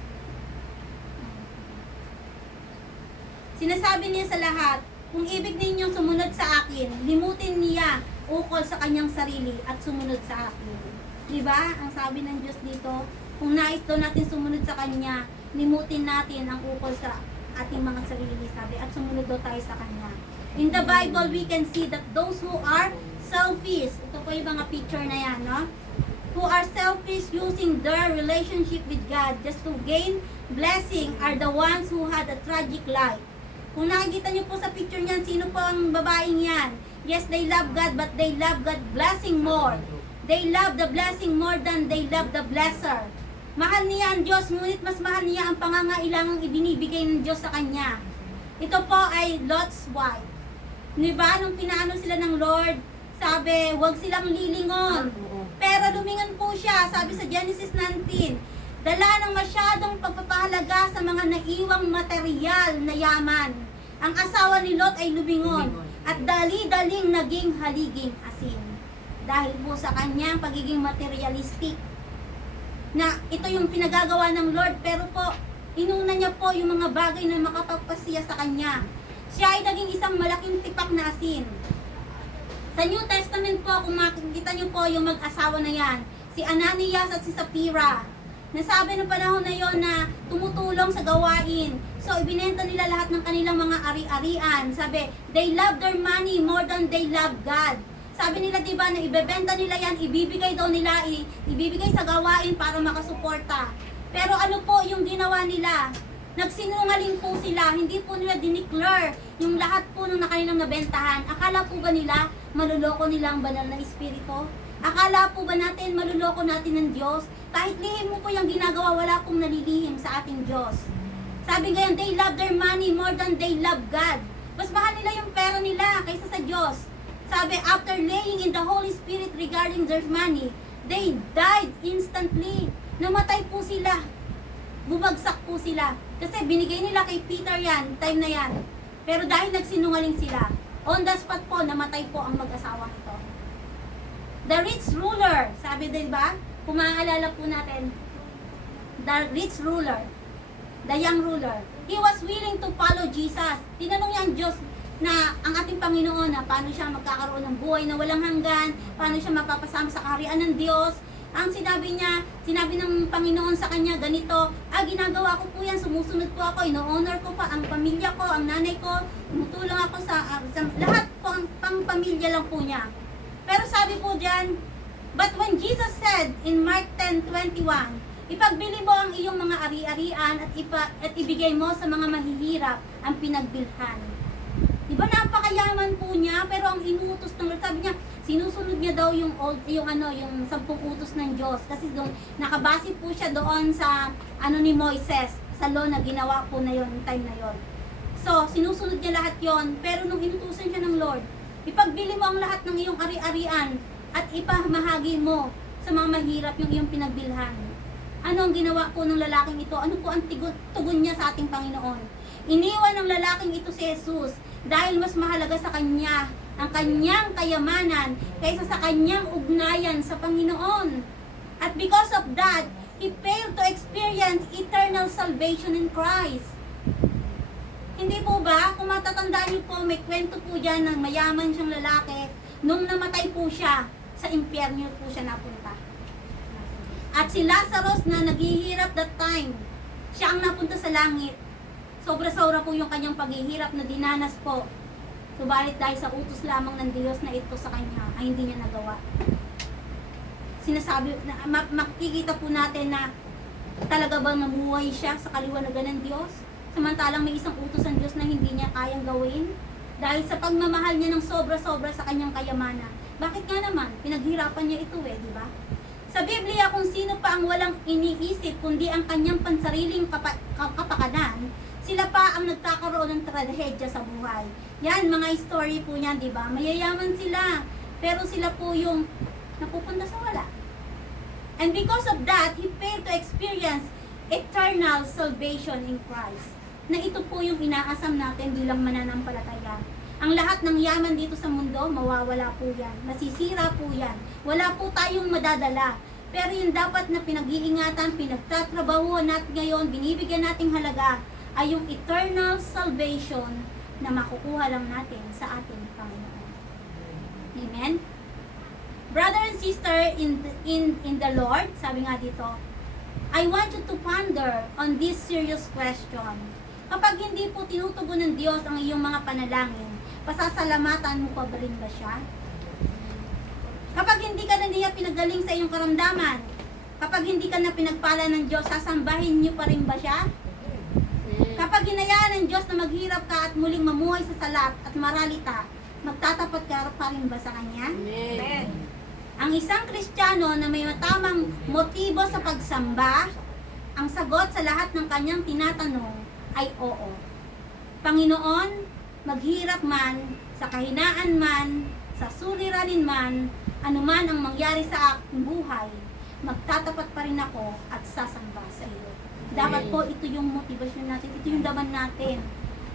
sinasabi niya sa lahat, kung ibig ninyong sumunod sa akin, limutin niya ukol sa kanyang sarili at sumunod sa akin. Diba? Ang sabi ng Diyos dito, kung nais daw natin sumunod sa Kanya, limutin natin ang ukol sa ating mga sarili, sabi, at sumunod daw tayo sa Kanya. In the Bible, we can see that those who are selfish, ito po yung mga picture na yan, no? Who are selfish using their relationship with God just to gain blessing are the ones who had a tragic life. Kung nakikita niyo po sa picture niyan, sino po ang babaeng yan? Yes, they love God, but they love God blessing more. They love the blessing more than they love the blesser. Mahal niya ang Diyos, ngunit mas mahal niya ang pangangailangang ibinibigay ng Diyos sa kanya. Ito po ay Lot's wife. Diba, nung pinaano sila ng Lord, sabi, huwag silang lilingon. Pero lumingon po siya, sabi sa Genesis 19, dala ng masyadong pagpapahalaga sa mga naiwang material na yaman. Ang asawa ni Lot ay lumingon at dali-daling naging haliging asin. Dahil po sa kanyang pagiging materialistic. Na ito yung pinagagawa ng Lord, pero po, inuna niya po yung mga bagay na makapagpasiya sa kanya. Siya ay naging isang malaking tipak na asin. Sa New Testament po, kung makikita niyo po yung mag-asawa na yan, si Ananias at si Sapphira, nasabi ng panahon na yon na tumutulong sa gawain. So, ibinenta nila lahat ng kanilang mga ari-arian. Sabi, they love their money more than they love God. Sabi nila, diba, na ibebenta nila yan, ibibigay daw nila, ibibigay sa gawain para makasuporta. Pero ano po yung ginawa nila? Nagsinungaling po sila, hindi po nila dineclare yung lahat po ng kanilang nabentahan. Akala po ba nila maluloko nila ang banal na espiritu? Akala po ba natin maluloko natin ng Diyos? Kahit lihim mo po yung ginagawa, wala pong nalilihim sa ating Diyos. Sabi ngayon, they love their money more than they love God. Mas mahal nila yung pera nila kaysa sa Diyos. Sabi, after laying in the Holy Spirit regarding their money, they died instantly. Namatay po sila. Bumagsak po sila. Kasi binigay nila kay Peter yan, time na yan. Pero dahil nagsinungaling sila, on the spot po, namatay po ang mag-asawang ito. The rich ruler, sabi din ba? Kung maaalala po natin, the rich ruler, the young ruler, he was willing to follow Jesus. Tinanong niya ang Diyos na ang ating Panginoon na paano siya magkakaroon ng buhay na walang hanggan, paano siya mapapasama sa kaharian ng Diyos. Ang sinabi niya, sinabi ng Panginoon sa kanya, ganito, ginagawa ko po yan, sumusunod po ako, ino-honor ko pa ang pamilya ko, ang nanay ko, tumutulong ako sa lahat po, ang pang-pamilya lang po niya. Pero sabi po diyan, but when Jesus said in Mark 10:21, ipagbili mo ang iyong mga ari-arian at ibigay mo sa mga mahihirap ang pinagbilhan. Diba napakayaman po niya, pero ang inutos ng Lord, sabi niya, sinusunod niya daw yung 10 utos ng Diyos kasi doon nakabase po siya doon sa ni Moises, sa law na ginawa po na yon time na yon. So sinusunod niya lahat yon, pero nung inutusan siya ng Lord, ipagbili mo ang lahat ng iyong ari-arian at ipamahagi mo sa mga mahirap yung iyong pinagbilhan. Ano ang ginawa po ng lalaking ito? Ano po ang tugon niya sa ating Panginoon? Iniwan ng lalaking ito si Jesus dahil mas mahalaga sa kanya ang kanyang kayamanan kaysa sa kanyang ugnayan sa Panginoon. At because of that, he failed to experience eternal salvation in Christ. Hindi po ba? Kung matatandaan niyo po, may kwento po dyan ng mayaman siyang lalaki. Nung namatay po siya, sa impyerno po siya napunta. At si Lazarus na naghihirap that time, siya ang napunta sa langit. Sobra-sobra po yung kanyang paghihirap na dinanas po. Subalit dahil sa utos lamang ng Diyos na ito sa kanya, ay hindi niya nagawa. Sinasabi, makikita po natin na talaga bang namuhay siya sa kaliwanagan ng Diyos? Samantalang may isang utos ng Diyos na hindi niya kayang gawin? Dahil sa pagmamahal niya ng sobra-sobra sa kanyang kayamanan. Bakit nga naman? Pinaghirapan niya ito di ba? Sa Biblia, kung sino pa ang walang iniisip kundi ang kanyang pansariling kapakanan, sila pa ang nagkakaroon ng trahedya sa buhay. Yan, mga story po niyan, di ba? Mayayaman sila, pero sila po yung napupunta sa wala. And because of that, he failed to experience eternal salvation in Christ. Na ito po yung inaasam natin bilang mananampalataya. Ang lahat ng yaman dito sa mundo, mawawala po yan. Masisira po yan. Wala po tayong madadala. Pero yung dapat na pinag-iingatan, pinagtatrabahuan natin ngayon, binibigyan nating halaga, ay yung eternal salvation na makukuha lang natin sa ating Panginoon. Amen? Brother and sister in the Lord, sabi nga dito, I want you to ponder on this serious question. Kapag hindi po tinutugon ng Diyos ang iyong mga panalangin, pasasalamatan mo pa ba rin ba siya? Kapag hindi ka na niya pinagaling sa iyong karamdaman, kapag hindi ka na pinagpala ng Diyos, sasambahin niyo pa rin ba siya? Kapag hinayaan ng Diyos na maghirap ka at muling mamuhay sa salat at maralita, magtatapat ka pa rin ba sa Kanya? Amen. Ang isang Kristiyano na may matamang motibo sa pagsamba, ang sagot sa lahat ng kanyang tinatanong ay oo. Panginoon, maghirap man, sa kahinaan man, sa suliranin man, anuman ang mangyari sa aking buhay, magtatapat pa rin ako at sasamba sa iyo. Dapat po ito yung motivasyon natin, ito yung laban natin.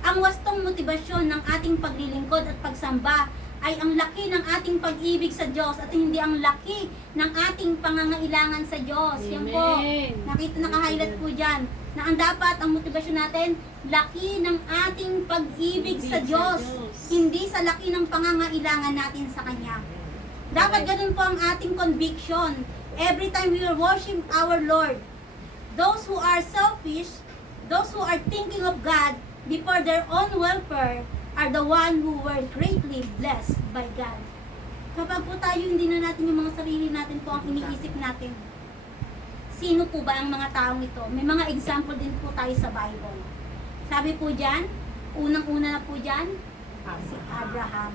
Ang wastong motibasyon ng ating paglilingkod at pagsamba ay ang laki ng ating pag-ibig sa Diyos at hindi ang laki ng ating pangangailangan sa Diyos. Yan po, naka-highlight po dyan, na ang dapat, ang motibasyon natin, laki ng ating pag-ibig sa Diyos, hindi sa laki ng pangangailangan natin sa Kanya. Dapat ganun po ang ating conviction. Every time we worship our Lord, those who are selfish, those who are thinking of God before their own welfare, are the one who were greatly blessed by God. Kapag po tayo hindi na natin yung mga sarili natin po ang iniisip natin. Sino po ba ang mga taong ito? May mga example din po tayo sa Bible. Sabi po dyan, unang-una na po dyan, si Abraham.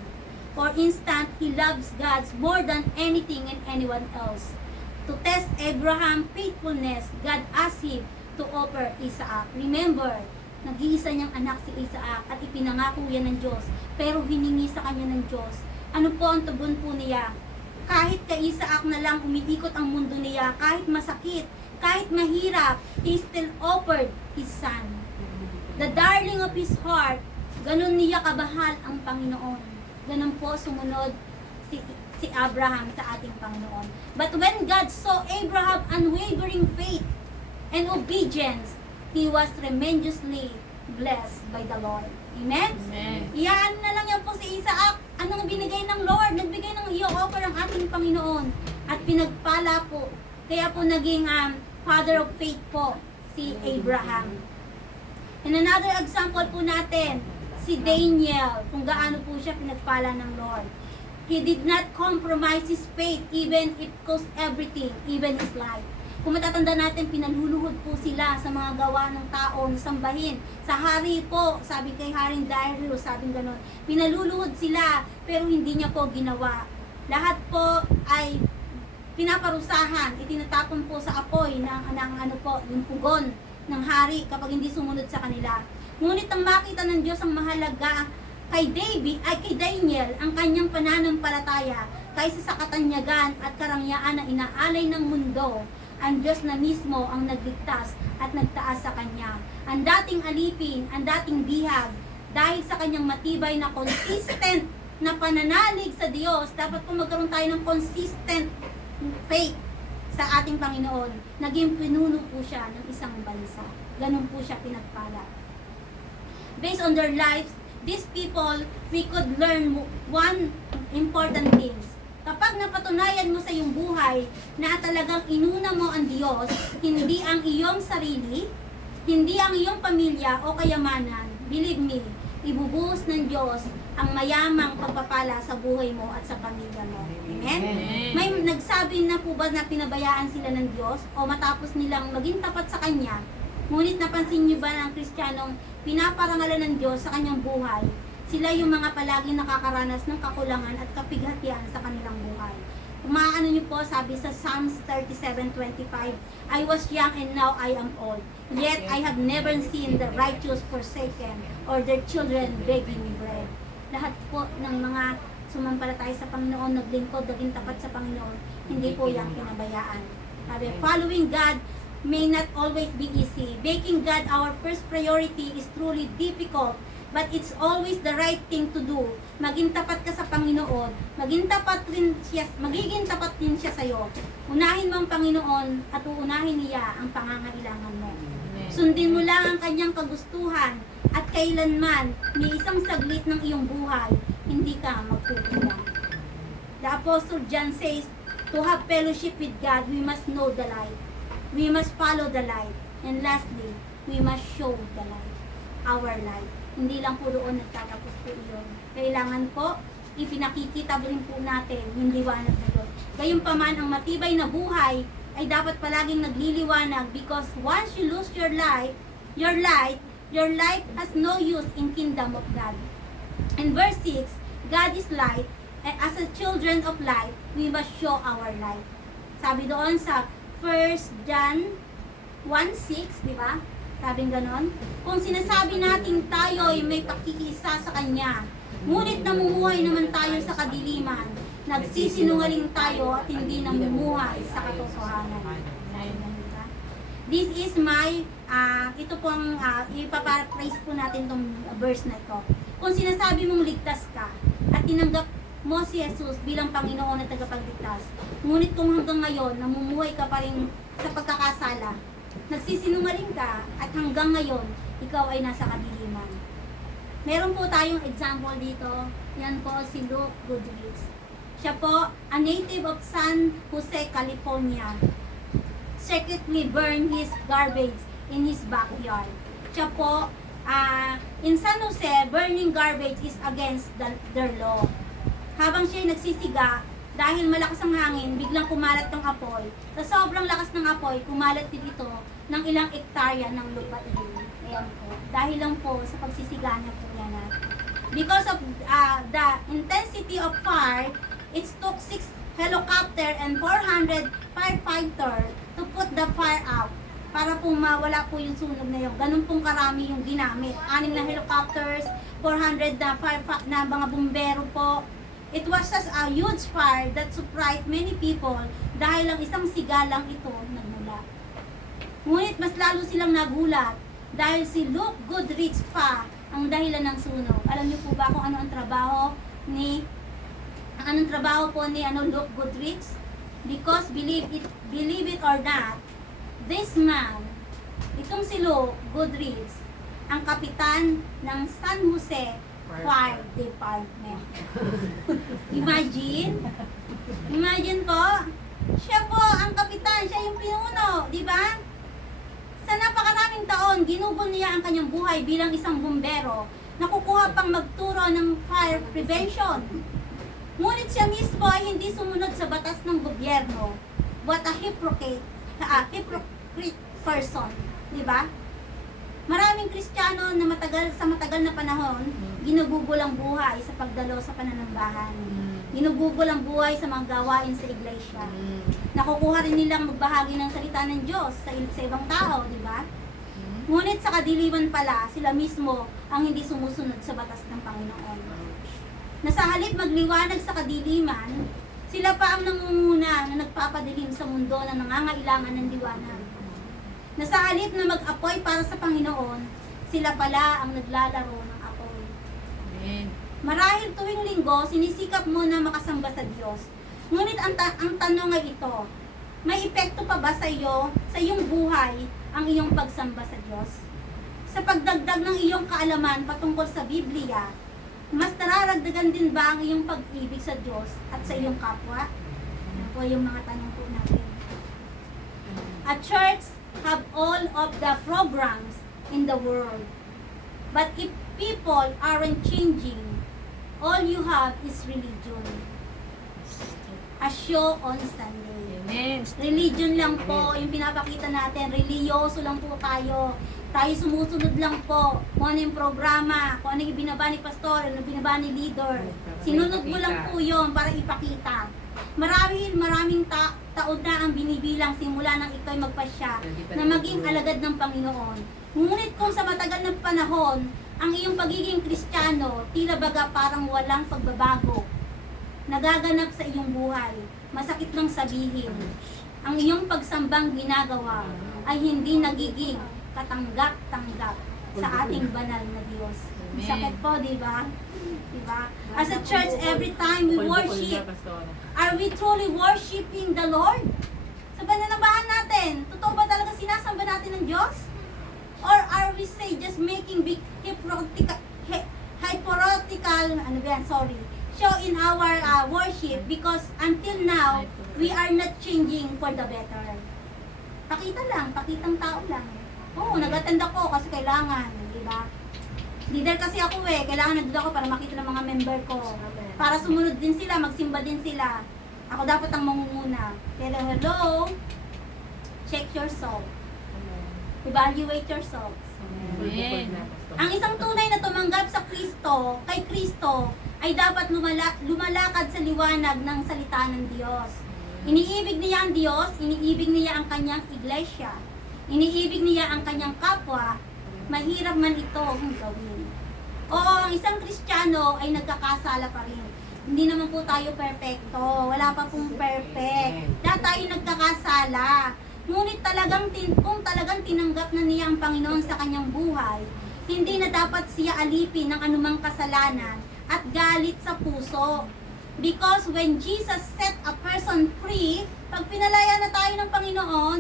For instance, he loves God more than anything and anyone else. To test Abraham's faithfulness, God asked him to offer Isaac. Remember, nag-iisa niyang anak si Isaac at ipinangako yan ng Diyos. Pero hiningi sa kanya ng Diyos. Ano po ang tugon po niya? Kahit kay Isaac na lang umiikot ang mundo niya, kahit masakit, kahit mahirap, he still offered his son. The darling of his heart, ganun niya kabahal ang Panginoon. Ganun po sumunod si Abraham sa ating Panginoon. But when God saw Abraham unwavering faith and obedience, he was tremendously blessed by the Lord. Amen? Amen. Iyan na lang yan po si Isaac. Anong binigay ng Lord? Nagbigay ng i-offer ang ating Panginoon. At pinagpala po. Kaya po naging father of faith po si Abraham. And another example po natin, si Daniel, kung gaano po siya pinagpala ng Lord. He did not compromise his faith even it cost everything, even his life. Kung matatanda natin, pinaluluhod po sila sa mga gawa ng tao na sambahin. Sa hari po, sabi kay Haring Darius, sabing gano'n, pinaluluhod sila pero hindi niya po ginawa. Lahat po ay pinaparusahan, itinatapon po sa apoy ng yung pugon ng hari kapag hindi sumunod sa kanila. Ngunit ang makita ng Diyos ang mahalaga kay Daniel ang kanyang pananampalataya kaysa sa katanyagan at karangyaan na inaalay ng mundo. Ang Diyos na mismo ang nagligtas at nagtaas sa kanya. Ang dating alipin, ang dating bihag, dahil sa kanyang matibay na consistent na pananalig sa Diyos, dapat po magkaroon tayo ng consistent faith sa ating Panginoon. Naging pinuno po siya ng isang bansa. Ganun po siya pinagpala. Based on their lives, these people, we could learn one important things. Kapag napatunayan mo sa iyong buhay na talagang inuna mo ang Diyos, hindi ang iyong sarili, hindi ang iyong pamilya o kayamanan, believe me, ibubuhos ng Diyos ang mayamang pagpapala sa buhay mo at sa pamilya mo. Amen? May nagsabi na po ba na pinabayaan sila ng Diyos o matapos nilang maging tapat sa Kanya? Ngunit napansin niyo ba ng Kristiyanong pinaparangalan ng Diyos sa kanyang buhay? Sila yung mga palaging nakakaranas ng kakulangan at kapighatian sa kanilang buhay. Kung maaano niyo po, sabi sa Psalms 37:25, I was young and now I am old, yet I have never seen the righteous forsaken or their children begging bread. Lahat po ng mga sumampalataya sa Panginoon, naglingkod, naging tapat sa Panginoon, hindi po yan pinabayaan. Sabi, following God may not always be easy. Making God our first priority is truly difficult, but it's always the right thing to do. Maging tapat ka sa Panginoon, magiging tapat din siya sa iyo. Unahin mo ang Panginoon at uunahin niya ang pangangailangan mo. Sundin mo lang ang kanyang kagustuhan at kailanman may isang saglit ng iyong buhay, hindi ka magkukulang. The Apostle John says, to have fellowship with God, we must know the light. We must follow the light. And lastly, we must show the light. Our light. Hindi lang po doon nagtatapos po iyon. Kailangan po, ipinakikita rin po natin yung liwanag na yun. Gayunpaman, ang matibay na buhay ay dapat palaging nagliliwanag because once you lose your light has no use in kingdom of God. In verse 6, God is light, and as a children of light, we must show our light. Sabi doon sa 1 John 1:6, di ba? Sabing ganon. Kung sinasabi natin tayo ay may pakikisa sa Kanya, ngunit namumuhay naman tayo sa kadiliman, nagsisinungaling tayo at hindi namumuhay sa katotohanan. This is my, ito pong, ipaparaphrase po natin itong verse na ito. Kung sinasabi mong ligtas ka at tinanggap mo si Jesus bilang Panginoon at tagapagligtas, ngunit kung hanggang ngayon namumuhay ka pa rin sa pagkakasala, nagsisinungaling ka at hanggang ngayon ikaw ay nasa kadiliman. Meron po tayong example dito. Yan po si Luke Goodrich. Siya po, a native of San Jose, California, secretly burned his garbage in his backyard. Siya po, in San Jose, burning garbage is against their law. Habang siya nagsisiga, dahil malakas ang hangin, biglang kumalat ng apoy. Sa sobrang lakas ng apoy, kumalat din ito ng ilang ektarya ng lupain. Ayan po. Dahil lang po sa pagsisigana po yan. Because of the intensity of fire, it took 6 helicopter and 400 firefighter to put the fire out para po mawala po yung sunog na yun. Ganun pong karami yung ginamit. 6 na helicopters, 400 na mga bumbero po. It was such a huge fire that surprised many people dahil lang isang sigalang ito nagmula. Ngunit mas lalo silang nagulat dahil si Luke Goodrich pa ang dahilan ng sunog. Alam niyo po ba kung ano ang trabaho po ni Luke Goodrich? Because believe it or not, this man, itong si Luke Goodrich, ang kapitan ng San Jose Fire Department. Imagine po, siya po ang kapitan, siya yung pinuno, di ba? Sa napakaraming taon, ginugol niya ang kanyang buhay bilang isang bumbero, nakukuha pang magturo ng fire prevention. Ngunit siya mismo ay hindi sumunod sa batas ng gobyerno. What a hypocrite person, di ba? Maraming Kristiyano na matagal na panahon, ginugugol ang buhay sa pagdalo sa pananambahan. Ginugugol ang buhay sa mga gawain sa iglesia. Nakukuha rin nilang magbahagi ng salita ng Diyos sa ibang tao, di ba? Ngunit sa kadiliman pala, sila mismo ang hindi sumusunod sa batas ng Panginoon. Na sa halip magliwanag sa kadiliman, sila pa ang nangunguna na nagpapadilim sa mundo na nangangailangan ng liwanag. Na sa halip na mag-apoy para sa Panginoon, sila pala ang naglalaro ng apoy. Amen. Marahil tuwing linggo, sinisikap mo na makasamba sa Diyos. Ngunit ang tanong ay ito, may epekto pa ba sa iyong buhay, ang iyong pagsamba sa Diyos? Sa pagdagdag ng iyong kaalaman patungkol sa Biblia, mas nararagdagan din ba ang iyong pag-ibig sa Diyos at sa iyong kapwa? Ano po yung mga tanong po natin. A church have all of the programs in the world. But if people aren't changing, all you have is religion. A show on Sunday. Amen. Religion lang po yung pinapakita natin. Religyoso lang po tayo. Tayo sumusunod lang po kung ano yung programa, kung ano yung binaba ni pastor, ano yung binaba ni leader. Sinunod mo lang po yun para ipakita. Maraming taon na ang binibilang simula nang ikaw'y magpasya na maging alagad ng Panginoon. Ngunit kung sa matagal na panahon, ang iyong pagiging Kristiyano, tila baga parang walang pagbabago nagaganap sa iyong buhay. Masakit lang sabihin, ang iyong pagsambang ginagawa ay hindi nagiging katanggap-tanggap sa ating banal na Diyos. Sakit po, di ba? Diba? As a church, every time we worship, are we truly worshiping the Lord? Sa pananabahan natin, totoo ba talaga sinasamba natin ng Diyos? Or are we just making big hypocritical show in our worship because until now, we are not changing for the better. Pakitang tao lang. Oo, nag-attend ako kasi kailangan, di ba? Leader kasi ako kailangan nandun ako para makita ng mga member ko. Para sumunod din sila, magsimba din sila. Ako dapat ang mangunguna. Pero hello, check yourself. Evaluate yourself. Amen. Ang isang tunay na tumanggap sa Kristo, kay Kristo, ay dapat lumalakad sa liwanag ng salita ng Diyos. Iniibig niya ang Diyos, iniibig niya ang kanyang iglesia, iniibig niya ang kanyang kapwa, mahirap man ito gawin. Oo, ang isang Kristiyano ay nagkakasala pa rin. Hindi naman po tayo perfecto, wala pa pong perfect. Lahat tayo nagkakasala. Ngunit kung talagang tinanggap na niya ang Panginoon sa kanyang buhay, hindi na dapat siya alipin ng anumang kasalanan at galit sa puso. Because when Jesus set a person free, pag pinalaya na tayo ng Panginoon,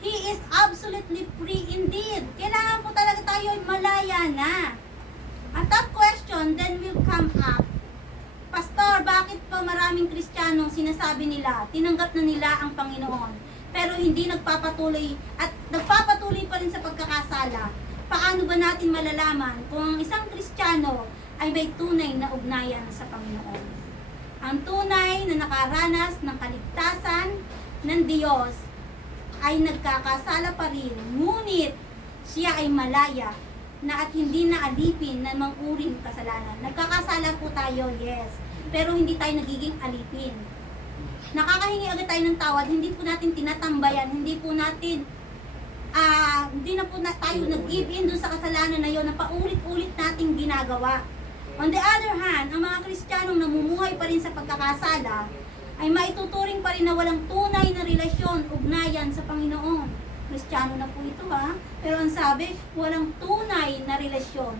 He is absolutely free indeed. Kailangan po talaga tayo ay malaya na. A top question then will come up. Pastor, bakit pa maraming Kristiyanong sinasabi nila, tinanggap na nila ang Panginoon, pero hindi nagpapatuloy at nagpapatuloy pa rin sa pagkakasala? Paano ba natin malalaman kung ang isang Kristiyano ay may tunay na ugnayan sa Panginoon? Ang tunay na nakaranas ng kaligtasan ng Diyos ay nagkakasala pa rin, ngunit siya ay malaya na at hindi naalipin ng mga uring kasalanan. Nagkakasala po tayo, yes, pero hindi tayo nagiging alipin. Nakakahingi agad tayo ng tawad, hindi po natin tinatambayan, hindi na po tayo nag-give in dun sa kasalanan na yon na paulit-ulit nating ginagawa. On the other hand, ang mga Kristiyanong namumuhay pa rin sa pagkakasala ay maituturing pa rin na walang tunay na relasyon, ugnayan sa Panginoon. Kristiyano na po ito pero ang sabi, walang tunay na relasyon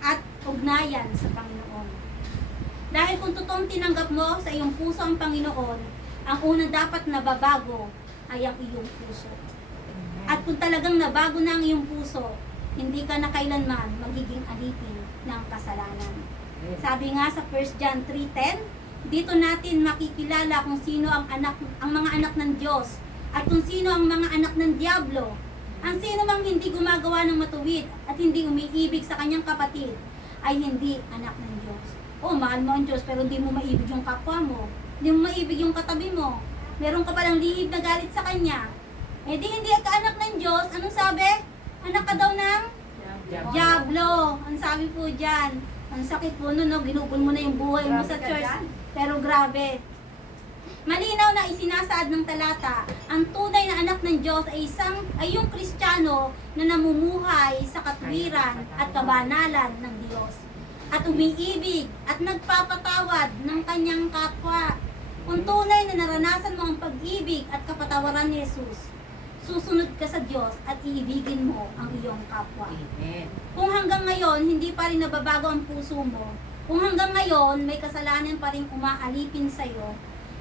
at ugnayan sa Panginoon. Dahil kung totoong tinanggap mo sa iyong puso ang Panginoon, ang una dapat nababago ay ang iyong puso. At kung talagang nabago na ang iyong puso, hindi ka na kailanman magiging alipin ng kasalanan. Sabi nga sa 1 John 3:10, dito natin makikilala kung sino ang mga anak ng Diyos at kung sino ang mga anak ng Diablo. Ang sino mang hindi gumagawa ng matuwid at hindi umiibig sa kanyang kapatid ay hindi anak ng Diyos. Mahal mo ang Diyos pero hindi mo maibig yung kapwa mo. Hindi mo maibig yung katabi mo. Meron ka palang lihim na galit sa kanya. Di hindi ka anak ng Diyos. Anong sabi? Anak ka daw ng Diablo. Ang sabi po dyan. Ang sakit po nun, ginugol mo na yung buhay mo sa church. Pero grabe. Malinaw na isinasaad ng talata, ang tunay na anak ng Diyos ay yung Kristiyano na namumuhay sa katwiran at kabanalan ng Diyos. At umiibig at nagpapatawad ng kanyang kapwa. Kung tunay na naranasan mo ang pag-ibig at kapatawaran ni Jesus, susunod ka sa Diyos at iibigin mo ang iyong kapwa. Amen. Kung hanggang ngayon, hindi pa rin nababago ang puso mo, kung hanggang ngayon, may kasalanan pa rin umaalipin sa'yo,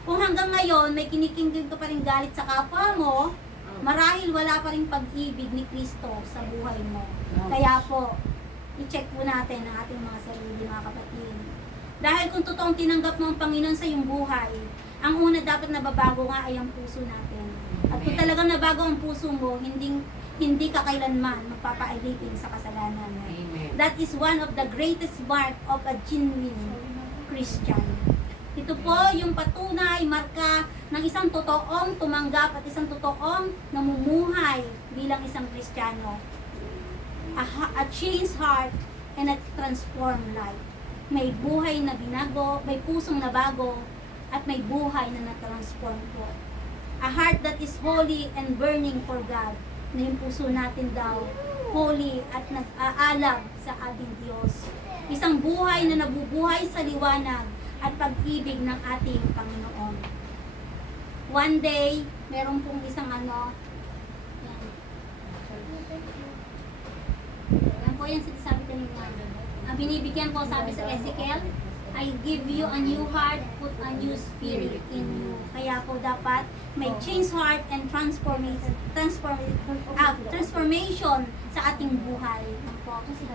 kung hanggang ngayon, may kinikinggig ka pa rin galit sa kapwa mo, marahil wala pa rin pag-ibig ni Kristo sa buhay mo. Kaya po, i-check po natin ang ating mga sarili, mga kapatid. Dahil kung totoong tinanggap mo ang Panginoon sa iyong buhay, ang una dapat nababago nga ay ang puso natin. At kung talagang nabago ang puso mo, hindi ka kailanman magpapaalipin sa kasalanan. Amen. That is one of the greatest mark of a genuine Christian. Ito po yung patunay, marka ng isang totoong tumanggap at isang totoong namumuhay bilang isang Kristiyano. A changed heart and a transformed life. May buhay na binago, may pusong nabago, at may buhay na na-transform po. A heart that is holy and burning for God. Na yung puso natin daw, holy at nag-aalab sa ating Diyos. Isang buhay na nabubuhay sa liwanag at pag-ibig ng ating Panginoon. One day, meron pong isang yan po yung sinasabi kanina. Ang binibigyan po, sabi sa Ezekiel, I give you a new heart, put a new spirit in you. Kaya po dapat may change heart and transformation sa ating buhay.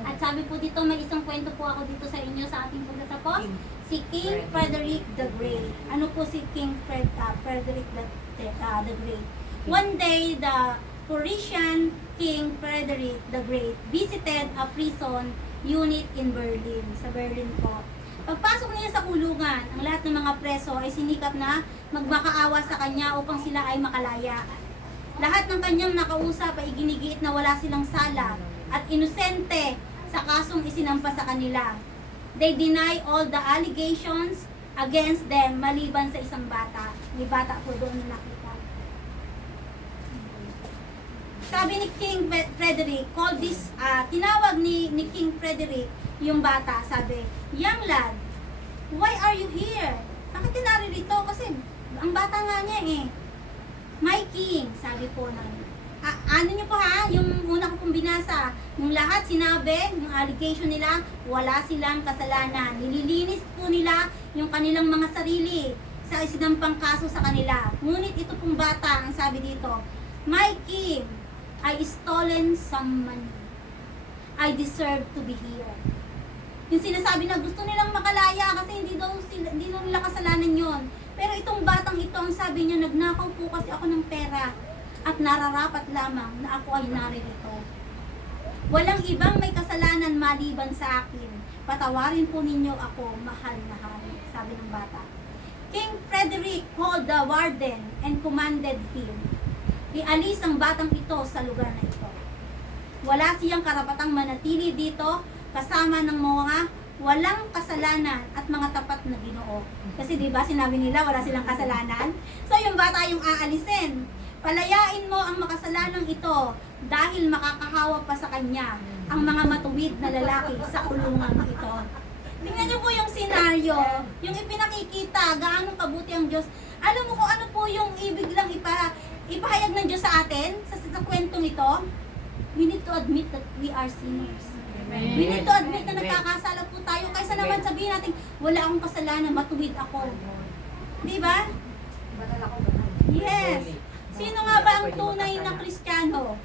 At sabi po dito, may isang kwento po ako dito sa inyo sa ating pagtatapos. Si King Frederick the Great. Ano po si King Frederick the Great? One day, the Parisian King Frederick the Great visited a prison unit in Berlin. Sa Berlin po. Pagpasok niya sa kulungan, ang lahat ng mga preso ay sinikap na magmakaawa sa kanya upang sila ay makalaya. Lahat ng kanyang nakausap ay iginigiit na wala silang sala at inosente sa kasong isinampa sa kanila. They deny all the allegations against them maliban sa isang bata. May bata po doon na nakita. Sabi ni King Frederick, tinawag ni King Frederick yung bata, sabi, "Young lad, why are you here?" Bakit ka naririto? Kasi ang bata nga niya eh. "My king," sabi po ano niyo po yung una ko pong binasa, yung lahat sinabi, yung allegation nila, wala silang kasalanan. Nililinis po nila yung kanilang mga sarili sa isinampang kaso sa kanila. Ngunit ito pong bata, ang sabi dito, "My king, I stolen some money. I deserve to be here." Yung sinasabi na gusto nilang makalaya kasi hindi daw nila kasalanan yon. Pero itong batang ito, ang sabi niya, nagnakaw po kasi ako ng pera at nararapat lamang na ako ay naririto. Walang ibang may kasalanan maliban sa akin. Patawarin po ninyo ako, mahal na hari, sabi ng bata. King Frederick called the warden and commanded him. Ialis ang batang ito sa lugar na ito. Wala siyang karapatang manatili dito kasama ng mga walang kasalanan at mga tapat na Ginoo. Kasi di ba sinabi nila wala silang kasalanan? So yung bata yung aalisin. Palayain mo ang makasalanang ito dahil makakahawa pa sa kanya ang mga matuwid na lalaki sa kulungan ito. Tingnan niyo po yung senaryo, yung ipinakikita, gaano kabuti ang Diyos. Alam mo kung ano po yung ibig lang ipahayag ng Diyos sa atin sa kwentong ito? We need to admit that we are sinners. We need to admit na nagkakasala po tayo. Kaysa naman sabihin natin, wala akong kasalanan, matuwid ako. Di ba? Yes. Sino nga ba ang tunay na Kristiyano?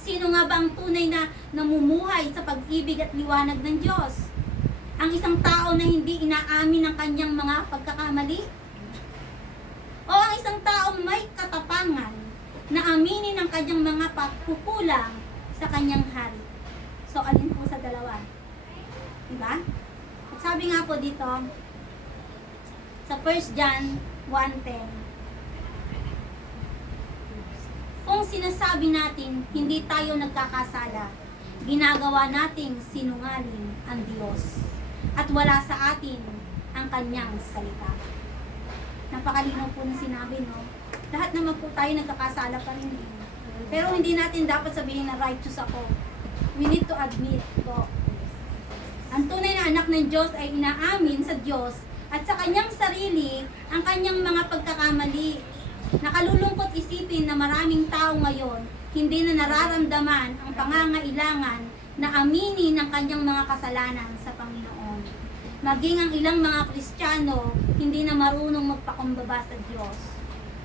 Sino nga ba ang tunay na namumuhay sa pag-ibig at liwanag ng Diyos? Ang isang tao na hindi inaamin ang kanyang mga pagkakamali? O ang isang taong may katapangan na aminin ang kanyang mga pagkukulang sa kanyang hari? So, alin po sa dalawa? Diba? At sabi nga po dito, sa 1 John 1:10, kung sinasabi natin hindi tayo nagkakasala, ginagawa nating sinungaling ang Diyos at wala sa atin ang kanyang salita. Napakalinaw po ng sinabi, no? Lahat naman po tayo nagkakasala pa rin. Pero hindi natin dapat sabihin na righteous ako. We need to admit po. Ang tunay na anak ng Diyos ay inaamin sa Diyos at sa kanyang sarili ang kanyang mga pagkakamali. Nakalulungkot isipin na maraming tao ngayon hindi na nararamdaman ang pangangailangan na aminin ang kanyang mga kasalanan sa Panginoon. Maging ang ilang mga Kristiyano hindi na marunong magpakumbaba sa Diyos.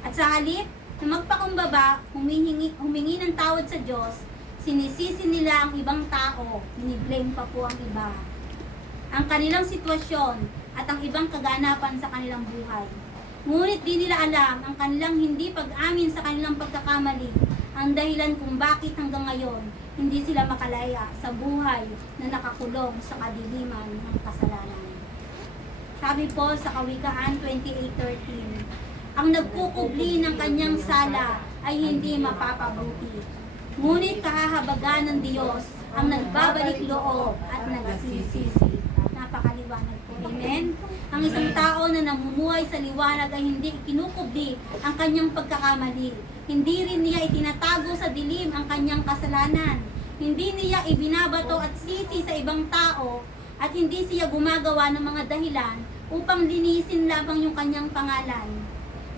At sa halip na magpakumbaba, humingi ng tawad sa Diyos, sinisisi nila ang ibang tao, biniblame pa po ang iba. Ang kanilang sitwasyon at ang ibang kaganapan sa kanilang buhay. Ngunit di nila alam ang kanilang hindi pag-amin sa kanilang pagkakamali ang dahilan kung bakit hanggang ngayon hindi sila makalaya sa buhay na nakakulong sa kadiliman ng kasalanan. Sabi po sa Kawikaan 28:13, ang nagkukubli ng kanyang sala ay hindi mapapabuti. Ngunit kahahabagan ng Diyos ang nagbabalik loob at nagsisisi. Napakaliwanag po. Amen? Ang isang tao na namumuhay sa liwanag ay hindi kinukubli ang kanyang pagkakamali. Hindi rin niya itinatago sa dilim ang kanyang kasalanan. Hindi niya ibinabato at sisi sa ibang tao at hindi siya gumagawa ng mga dahilan upang linisin lamang yung kanyang pangalan.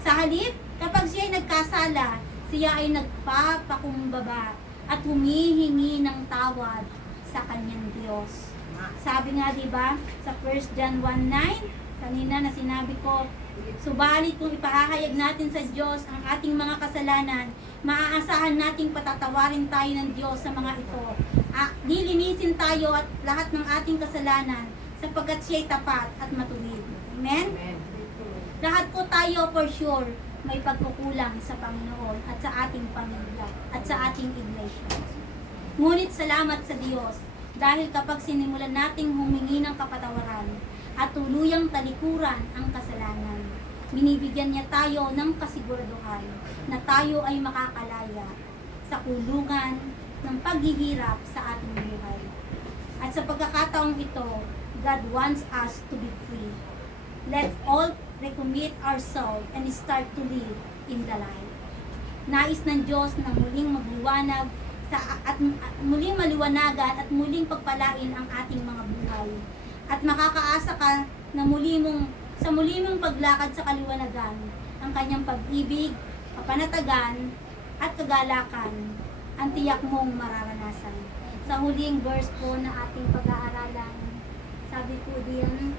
Sa halip, kapag siya ay nagkasala, siya ay nagpapakumbaba at humihingi ng tawad sa kanyang Diyos. Sabi nga, di ba, sa 1 John 1:9, kanina na sinabi ko, subalit kung ipahahayag natin sa Diyos ang ating mga kasalanan, maaasahan nating patatawarin tayo ng Diyos sa mga ito. Lilinisin tayo at lahat ng ating kasalanan sapagkat siya'y tapat at matuwid. Amen? Lahat po tayo for sure may pagkukulang sa Panginoon at sa ating pamilya at sa ating iglesia. Ngunit salamat sa Diyos dahil kapag sinimulan nating humingi ng kapatawaran at tuluyang talikuran ang kasalanan, binibigyan niya tayo ng kasiguraduhan na tayo ay makakalaya sa kulungan ng paghihirap sa ating buhay. At sa pagkakataong ito, God wants us to be free. Let's all recommit ourselves and start to live in the light. Nais ng Diyos na muling magliwanag at muling maliwanagan at muling pagpalain ang ating mga buhay. At makakaasa ka na sa muli mong paglakad sa kaliwanagan ang kanyang pag-ibig, kapanatagan at kagalakan ang tiyak mong mararanasan. Sa huling verse po na ating pag-aaralan, sabi po diyan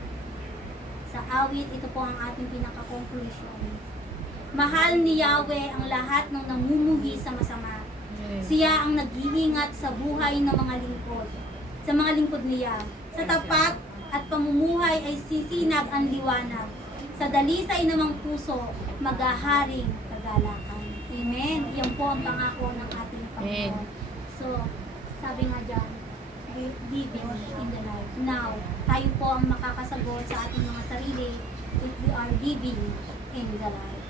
sa awit, ito po ang ating pinaka-conclusion. Mahal ni Yahweh ang lahat ng namumuhi sa masama. Siya ang nag-iingat sa buhay ng mga lingkod. Sa mga lingkod niya. Sa tapat at pamumuhay ay sisinag ang liwanag. Sa dalisay namang puso, maghaharing kagalakan. Amen. Yan po ang pangako ng ating Panginoon. So, Sabi nga dyan, living in the life. Now, tayo po ang makakasagot sa ating mga sarili if we are living in the life.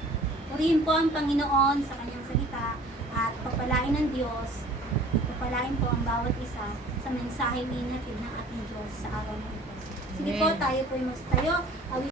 Purihin po ang Panginoon sa kanyang salita at pagpalain ng Diyos, pagpalain po ang bawat isa sa mensaheng inatid ng ating Diyos sa araw na ito. Sige po, tayo po ay magtayo.